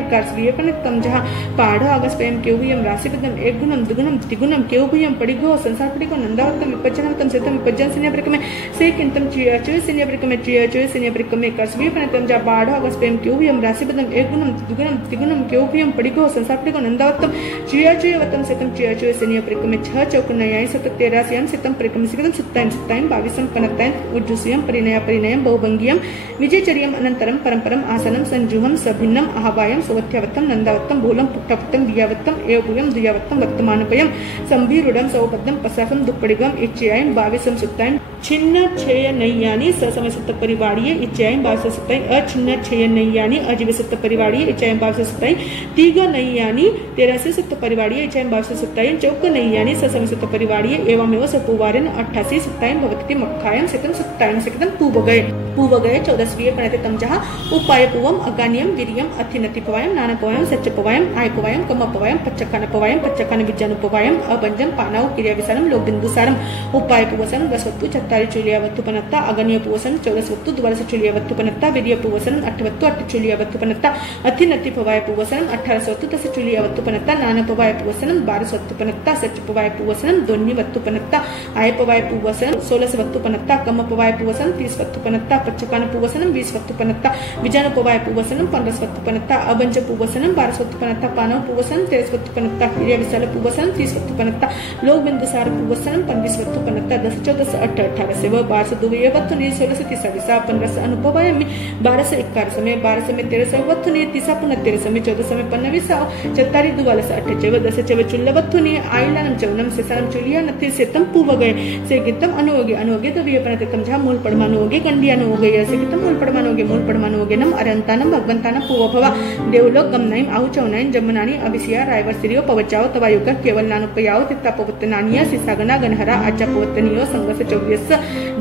21वीय पनते तम जहा पाडो आगास पयायम क्योबुयम राशिबद्धम एक गुणम दुगुणम त्रिगुणम क्योबुयम पडिगो संसापडिगो नंदावतम विपजनावतम सेतम विपजन सिनिया परिक्रमे सेकिंतम चुल सिनिया परिक्रमे 21वीय पनते तम जहा पाडो आगास पयायम क्योबुयम राशिबद्धम एक गुणम दुगुणम त्रिगुणम क्योबुयम पडिगो संसापडिगो नंदावतम चुयावतम सेतम चुया सिनिया परिक्रमे 6 चौक नयाय सतत 13 सेतम परिक्रमे सिकदम सुत्ताइन 22 पनत्ताइन उज्जुसियम परिणयम बहुभंगियम विजयचर्यम अनंतरम परंपरम आसनम संजुहम सभिन्नम आहवायम सुवत्यावतम नंदावतम बोलम पुट्टवतम दियावतम एवपुयम दुयावतम वर्तमानपयम संभीरुडम सौपद्दम पसाकम दुप्पडिगम इच्छयायम 22 सुत्ताइन छिन्न छय नय्यानि ससमय सुत्त परिवाड़ीय इच्छयायम 22 सुत्ताइन अछिन्न छय नय्यानि अजीव सुत्त परिवाड़ीय इच्छयायम 22 सुत्ताइन तीग नय्यानि 13 सुत्त परिवाड़ीय इच्छयायम 22 सुत्ताइन चौक नय्यानि ससमय सुत्त परिवाड़ीय एवमेव सपुवारेन 88 सुत्ताइन भवति मक्खायम सेतम सुत्ताइन सेकदम पूवगय 14वीय पनते तम जहा उपाय पूवम अगानियम वीर्यम अथिनति पवायम नानपवायम सच्चपवायम आयपवायम कमपवायम पच्चकान विज्ञानुपवायम अबंजम पानाव क्रिया विसारम लोक बिंदुसारम उपाय पूवसम 10 वत्तु 46 चुलिया वत्तु पनत्ता अगनिय पूवसम 14 वत्तु 12 चुलिया वत्तु पनत्ता वीर्य पूवसम 8 वत्तु 8 चुलिया वत्तु पनत्ता अथिनति पवाय पूवसम 18 वत्तु 10 चुलिया वत्तु पनत्ता नानपवाय पूवसम 12 वत्तु पनत्ता सच्चपवाय पूवसम 2 वत्तु पनत्ता आयपवाय पूवसम 16 वत्तु पनत्ता कमपवाय पूवसम 30 वत्तु पनत्ता पच्चकान पूवसम 20 वत्तु पनत्ता विजानुपवाय पूवसम 15 वत्तु पनत्ता अबंज पूवसम 12 वत्तु पनत्ता पानव पूवसम 13 वत्तु पनत्ता क्रिया विशाल पूवसम 30 वत्तु पनत्ता लोक बिंदुसार पूवसम 25 वत्तु पनत्ता 10 14 18 से 12 दुवय वत्तु ने 16 30 विसा 15 अनुपवाय में 12 11 समय 12 में 13 वत्तु ने 30 पुनः 13 में 14 में 15 विसा 44 दुवाल से 8 चेव 10 चेव चुल्ल वत्तु ने आइलानम चवनम से सनम चुलिया नति से तम पूवगय से गितम अनुगे तो विय पनते तम जहा मूल पडमानुगे गंडियानु होगे से गितम मूल पडमानुगे नम अरंतानम भगवंतानम पूवभवा देवलोक गमनाइम आहु चौनाइन जमनानी अभिसिया रायवर सिरियो पवचाओ तवायुग केवल नानुपयाओ तित्ता पवत्तनानिया सिसागना गनहरा आचा पवत्तनियो संगस चौव्यस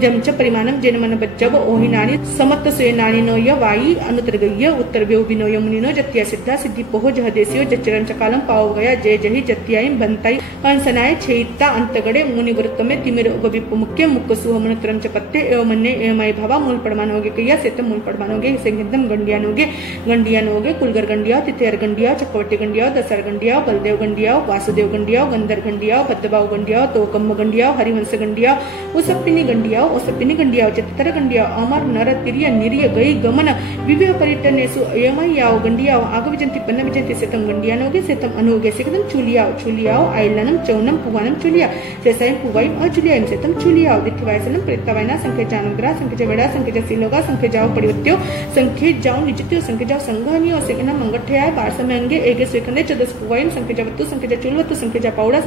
जमच परिमाणम जेनमन बज्जब ओहिनानी समत्त सुयनानी नोय वाई अनुतरगय उत्तरव्यो विनोय मुनिनो जत्या सिद्धा सिद्धि पोहो जहदेसियो जच्चरम चकालम पाव गया जय जहि जत्यायम बंताई अंसनाय छेइत्ता अंतगड़े मुनि वृत्तमे तिमिर उपविप मुख्य मुक्क सुहमनत्रम चपत्ते एवमन्ने एवमय भवा मूल पडमानोगे कय्या सेतम मूल पडमानोगे सेंगिदम गंडियानोगे कुलगर गंडिया तिथेर गंडिया चक्रवर्ती गंडिया दसर गंडिया बलदेव गंडिया वासुदेव गंडिया गंधर गंडिया बद्दबाव गंडिया तोकम्म गंडिया हरिवंश गंडिया उसप्पिनी गंडिया चित्तर गंडिया अमर नर तिरिय निरिय गई गमन विवेह परिटनेसु एमय्याव गंडिया आगविजंति पन्न विजंति सेतम गंडियानोगे सेतम अनुगे सेकदम चुलियाव आइलनम चौनम पुवानम चुलिया सेसायम पुवायम अचुलियायम सेतम चुलियाव दिठवायसनम प्रेतवायना संकेजानुग्रह संकेजवेड़ा संकेजसिलोगा संकेजाव परिवत्यो संकेजाव निजित्यो संकेजाव संघानियो सेकना मंगठयाय बारसमेंगे एगे स्वेकंदे 14 पुवायम संकेजवत्तु संकेजा चुलवत्तु संकेजा पावड़ा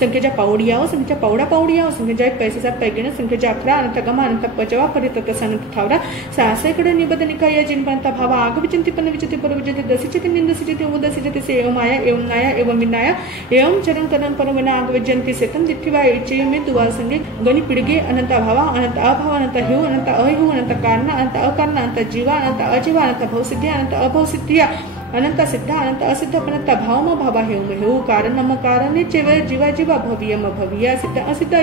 संकेजा पावड़ियाव संकेजा पावड़ियाव संकेजा पैसेसा पैगिन संकेजा अखरा अनंत गम अनंत पजवा परितत सनंत थावरा सासेकड़े निबदनिकाय जिनपंत भाव आगविचंति पन्न विचति परविचति दसिचति निंदसिचति उदसिचति से एवं माया एवं नाया एवं विनाया एवं चरण करण परमना आगविजंति सेतम दिठवाय इच्छेयमे दुवाल संगे गनि पिड़गे अनंत भाव अनंत अभाव अनंत ह्यु अनंत अह्यु अनंत कारण अनंत अकारण अनंत जीवा अनंत अजीवा अनंत भवसिद्धिया अनंत अभवसिद्धिया अनंत सिद्ध अनंत असिद्ध अनंत भावम भावा हेउ कारणम कारणे चेव जीवा जीवा भव्यम भव्य सिद्ध असिद्ध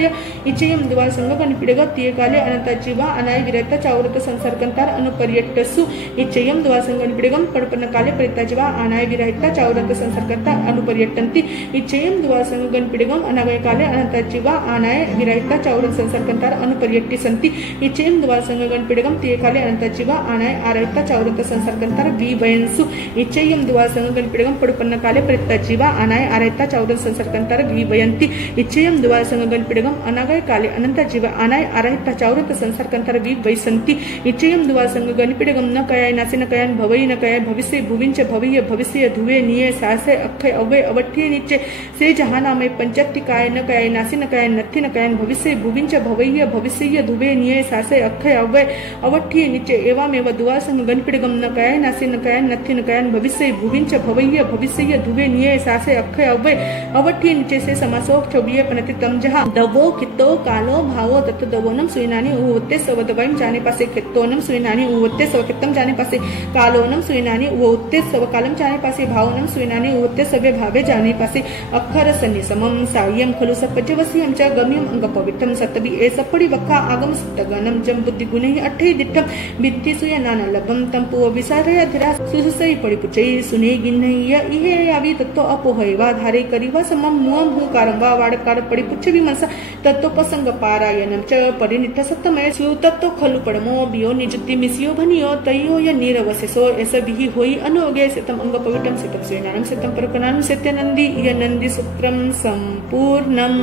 इचयम द्वा संगपन पिडग तिये काले अनंत जीवा अनाय विरत चावरत संसर्गंतार अनुपर्यट्टसु इचयम द्वा संगपन पिडगम पडपन काले परिता जीवा अनाय विरहित चावरत संसर्गंतार अनुपर्यट्टन्ति इचयम द्वा संगपन पिडगम अनागय काले अनंत जीवा अनाय विरहित चावरत संसर्गंतार अनुपर्यट्टि सन्ति इचयम द्वा संगपन पिडगम तिये काले अनंत जीवा अनाय आरहित चावरत संसर्गंतार विवयन्सु इचयम द्वा संगपन पिडगम पडपन काले परिता जीवा अनाय आरहित चावरत संसर्गंतार विवयन्ति इचयम द्वा संगपन पिडगम अनागय काले अनंत जीवा अनाय आरहित चावरत संसर्गंतार विवयसन्ति इचयम द्वा संगपन पिडगम न कयाय नासिन कयान भवै न कयाय भविष्य भुविंच भविय भविष्य धुवे निये सासे अक्षय अव्यय अवठ्ये निचे से जहानामय पंचक्ति काय न कयाय नासिन कयान नथि न कयान भविष्य भुविंच भवय भविष्य धुवे निये सासे अक्षय अव्यय अवठ्ये निचे एवमेव द्वा संगपन पिडगम न कयाय नासिन कयान नथि न कयान भविष्य भुविंच भवय भविष्य धुवे निये सासे अक्षय अव्यय अवठ्ये निचे से समासो क्षोभिये पनति तम जहा दवो कितो कालो भावो तत् दवोनम सुइनानी उवत्ते सवदवैम जाने पासे कित्तोनम सुइनानी उवत्ते सवकित्तम जाने पासे कालोनम सुइनानी उवत्ते सवकालम जाने पासे भावोनम सुइनानी उवत्ते सवे भावे जाने पासे अक्षर सन्निसमम साय्यम खलु सपजवस्यम च गम्यम अंगपवित्रम सत्तबि ए सपड़ी वक्खा आगम सत्तगनम जम बुद्धि गुणे अट्ठे दिट्ठम वित्ति सुय नाना लभम तंपु विसारय धिरा सुसुसै पडिपुचै सुने गिन्नय इहे यावि तत्तो अपोहैवा धारे करिवा समम मुअम हुकारम वा वाडकार पडिपुच्छ विमर्श तत्तो पसंग पारायणम च परिनिष्ठ सत्तमय सु तत्तो खलु पडमो बियो निजुति मिसियो भनियो तयो य निरवसेसो ऐसा बिहि होई अनोगे सितम अंग पवित्रम सितम सुयनानम सितम परकनानम सत्यनंदी य नंदी सूत्रम संपूर्णम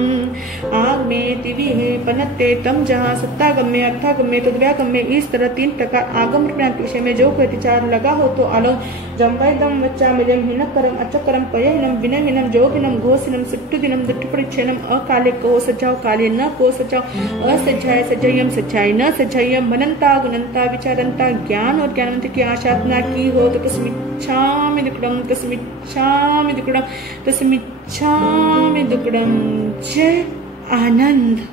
आगमे तिविहे पनत्ते तम जहां सत्तागम्य अर्थागम्य तद्व्यागम्य इस तरह 3 प्रकार आगम प्रणांत विषय में जो कोई विचार लगा हो तो आलो जम्वैदम वच्चामिदम हिनकरम अचकरम पयहिनम विनयहिनम जोगिनम घोषिनम सिट्टुदिनम दुट्टुपरिच्छेनम अकाले को सजाओ काले न को सजाओ असज्जाय सज्जयम सज्जाय न सज्जयम मनंता गुणंता विचारंता ज्ञान और ज्ञानवंत की आशाधना की हो तो तस्मिच्छामि दुक्कडम तस्मिच्छामि दुक्कडम तस्मिच्छामि दुक्कडम जय आनंद।